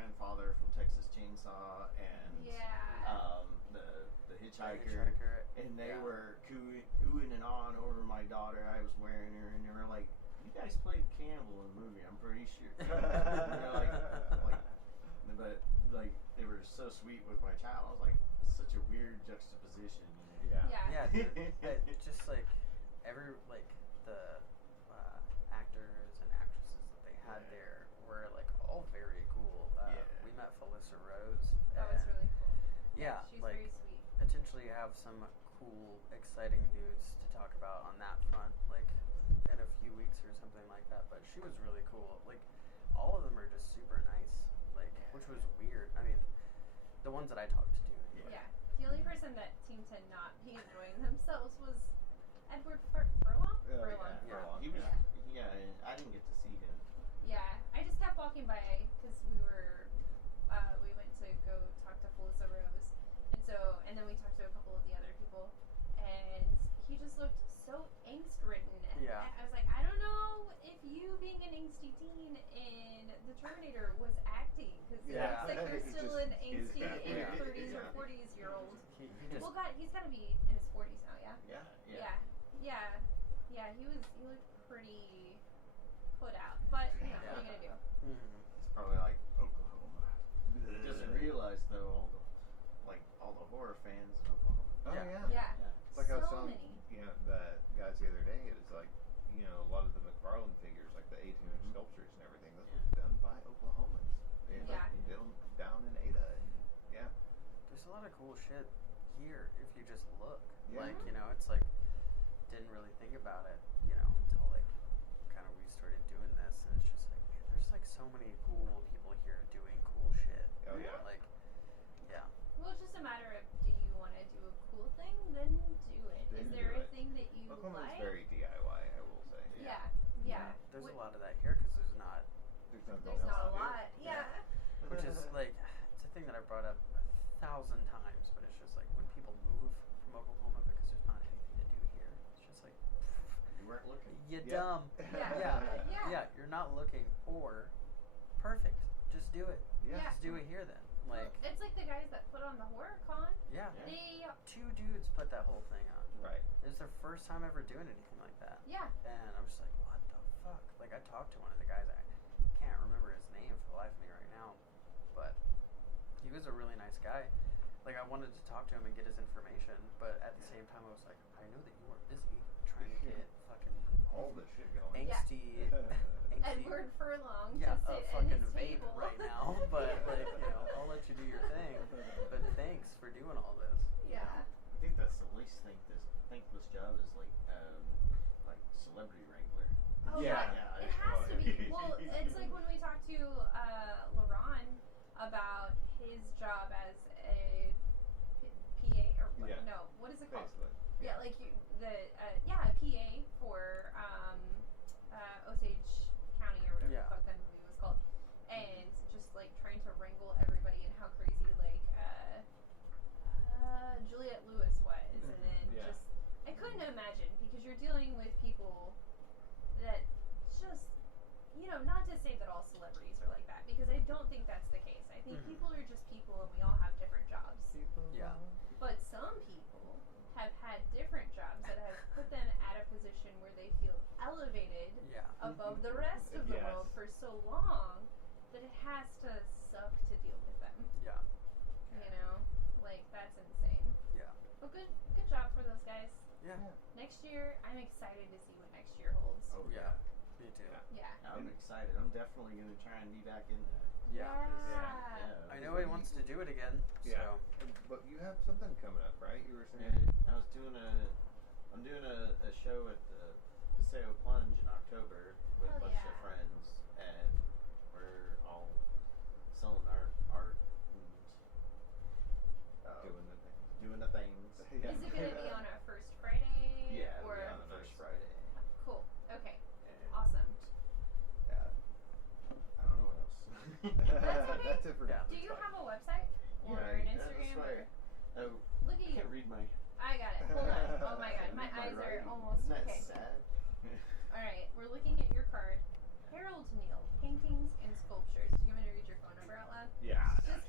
grandfather from Texas Chainsaw and Yeah. the hitchhiker, and they were oohing and awing over my daughter. I was wearing her, and they were like, "You guys played Cannibal in the movie, I'm pretty sure." But they were so sweet with my child. I was like, such a weird juxtaposition. Yeah, dude. Just like the actors and actresses that they had there were like all very cool. We met Felissa Rose. That was really cool. Yeah, she's like very sweet. potentially have some cool, exciting news to talk about on that front, like in a few weeks or something like that. But she was really cool. Like all of them are just super nice. Like which was weird. I mean, the ones that I talked to. Yeah. The only person that seemed to not be enjoying themselves was Edward Furlong. Yeah, he was. Yeah, I didn't get to see him. Yeah, I just kept walking by because we went to go talk to Felissa Rose, and then we talked to a couple of the other people, and he just looked so angst-ridden. Yeah. I was like, I don't know if you being an angsty teen in The Terminator was acting, because it looks like you're still an angsty in your 30s or 40s year old. He's got to be in his 40s now, yeah? Yeah, he looked pretty put out, but what are you gonna do? It's probably like Oklahoma. He doesn't realize though all the horror fans in Oklahoma. Oh Yeah. It's like I was So telling many. the guys the other day. It was like a lot of the McFarlane figures, like the 18-inch sculptures and everything, those were done by Oklahomans. They did them down in Ada. And, there's a lot of cool shit here if you just look. Yeah. Like it's like didn't really think about it, until like kind of we started doing this, and it's just like, man, there's like so many cool people here doing cool shit. Oh yeah. Well, it's just a matter of, do you want to do a cool thing? Then do it. Then Is there do a it. thing that you Oklahoma's like? very DIY, I will say. Yeah. There's a lot of that here because there's not, There's nothing There's else not a to do. lot. Yeah. which is like, it's a thing that I brought up 1,000 times, but it's just like when people move from Oklahoma because there's not anything to do here, it's just like, You weren't looking. you Yep. dumb. Yeah. You're not looking, or perfect. Just do it. Yeah. Just do it here then. Like, Well, it's like the guys that put on the horror con. yeah. They, 2 dudes put that whole thing on. Right. It was their first time ever doing anything like that. yeah. And I was just like, what the fuck? Like, I talked to one of the guys, I can't remember his name for the life of me right now, but he was a really nice guy. Like, I wanted to talk to him and get his information, but at the same time, I was like, I know that you are busy trying to get fucking All this shit going. angsty, Edward Furlong yeah, to a sit at fucking his vape table. right now, but like, I'll let you do your thing. But thanks for doing all this. Yeah. I think that's the least thankless job is like celebrity wrangler. Oh Yeah. it has to be. Well, it's like when we talked to LaRon about his job as a PA or no, what is it called? Basically. Yeah, like a PA for Osage County or whatever the fuck that movie was called, and just like trying to wrangle everybody and how crazy like Juliette Lewis was, and then just I couldn't imagine, because you're dealing with people that just not to say that all celebrities are like that, because I don't think that's the case. I think people are just people and we all have different jobs. Yeah. But some people have had different jobs that have put them at a position where they feel elevated above the rest of the world for so long that it has to suck to deal with them. Yeah. Like that's insane. Yeah. But good job for those guys. Yeah. Next year, I'm excited to see what next year holds. Oh Yeah. Me too. Yeah. I'm excited. I'm definitely going to try and be back in there. Yeah. I know he wants to do it again. Yeah. So. But you have something coming up, right? You were saying. And I'm doing a show at the Paseo Plunge in October with a bunch of friends, and we're all selling our art and doing the things. Is it going to be on a first Friday? Yeah, or on the first Friday. Cool. Okay. And, Awesome. I don't know what else. That's okay. That's it for now. Do you have a website or an Instagram? Or? Oh, Look at I you. can't read my. I got it. Hold on. Oh my god, my eyes are almost Isn't that okay. sad? All right, we're looking at your card. Harold Neal, paintings and sculptures. Do you want me to read your phone number out loud?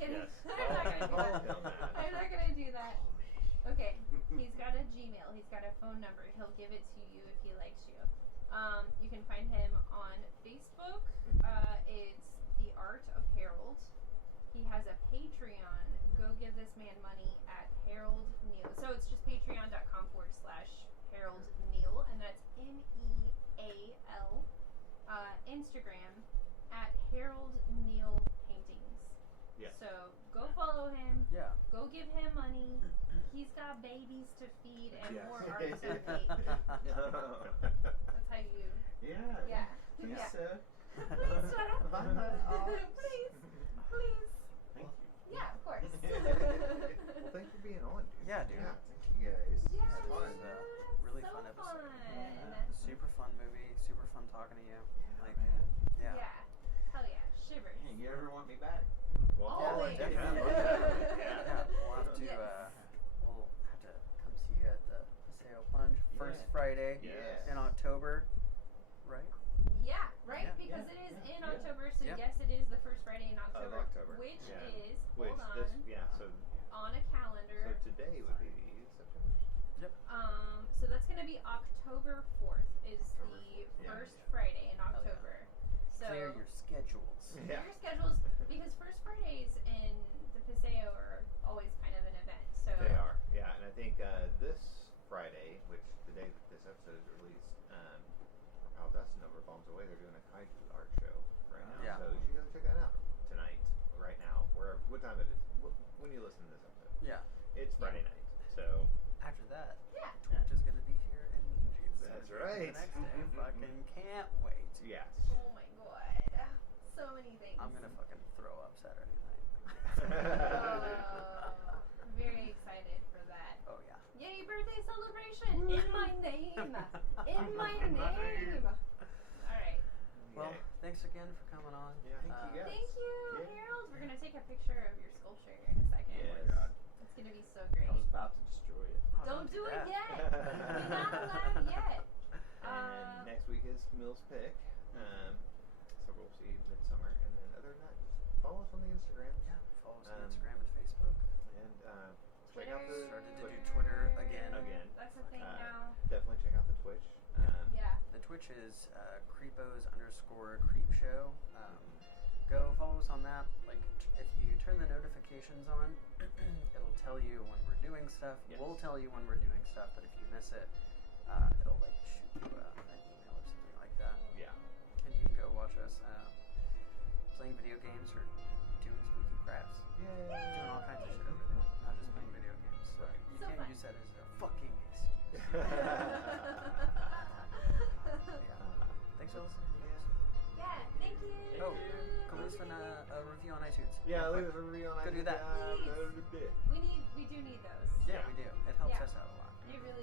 kidding. Yes. I'm not gonna do Follow that. him, man. I'm not gonna do that. Okay, he's got a Gmail. He's got a phone number. He'll give it to you if he likes you. You can find him on Facebook. It's The Art of Harold. He has a Patreon. Go give this man money at Harold Neal. So it's just patreon.com/Harold Neal, and that's Neal. Instagram at Harold Neal Paintings. Yes. So go follow him. Yeah. Go give him money. He's got babies to feed and Yes. more art to make. That's how you. Yeah. Yeah. Please, Yeah. sir. Please, sir. Buy my art. Please. Please. Thank you. Yeah, of course. Well, thanks for being on, dude. Yeah, dude. Yeah, thank you guys. Yeah, This was dude. a really So fun episode. fun. Super fun movie. Super fun talking to you. Like, Man. yeah. Yeah. Hell yeah. Shivers. Man, you ever want me back? Well, Always. definitely. Yeah. We'll have to. Yes. We'll have to come see you at the Paseo Plunge first Yeah. Friday Yes. in October, right? Yeah, right? Yeah. Because it is in Yeah. October, so Yeah. yes, it is the first Friday in October. October. Which Yeah. is, Which hold on, this, yeah. So on a calendar. today would be September. So that's going to be October 4th is the Yeah. first Friday in October. So Clear your schedules. clear your schedules because first Fridays in the Paseo are always kind of an event. So They are, yeah, and I think this Friday, which the day that this episode is released, Pal Dustin over at Bombs Away, they're doing a kaiju art show right now. Yeah. So you should go check that out tonight, right now, wherever, what time it is, when you listen to this episode. Yeah. It's Friday night, so After that, Yeah. Twitch is going to be here in Ninja. That's right. The next day. Fucking can't wait. yes. Oh my god. So many things. I'm going to fucking throw up Saturday night. Very excited for that. Oh, yeah. Yay, birthday celebration! In my name! In my name! Alright. Well, Yay. thanks again for coming on. Yeah, thank you guys. Thank you, Yeah. Harold. We're gonna take a picture of your sculpture here in a second. Yes. Oh my God. It's gonna be so great. I was about to destroy it. Oh, Don't do it that. yet! You're not allowed yet! And next week is Camille's pick. So we'll see Midsummer. And then other than that, just follow us on the Instagram. Yeah, follow us on Um, Instagram and Facebook. And check out the Started to Twitter. do Twitter again. That's the thing now. Definitely check out the Twitch. Yeah. The Twitch is creepos_creepshow. Go follow us on that. Like, if you turn the notifications on, it'll tell you when we're doing stuff. Yes. We'll tell you when we're doing stuff, but if you miss it, it'll like shoot you an email or something like that. Yeah. And you can go watch us playing video games or doing spooky crafts. Yay. Doing all kinds of shit over there. Not just playing video games. Right. You So can't fun. use that as a fucking excuse. Thanks for listening. Yeah, thank you. Oh, go leave us a review on iTunes. Yeah, leave us a review on Go do that. Please. We do need those. Yeah, we do. It helps Yeah. us out a lot. It really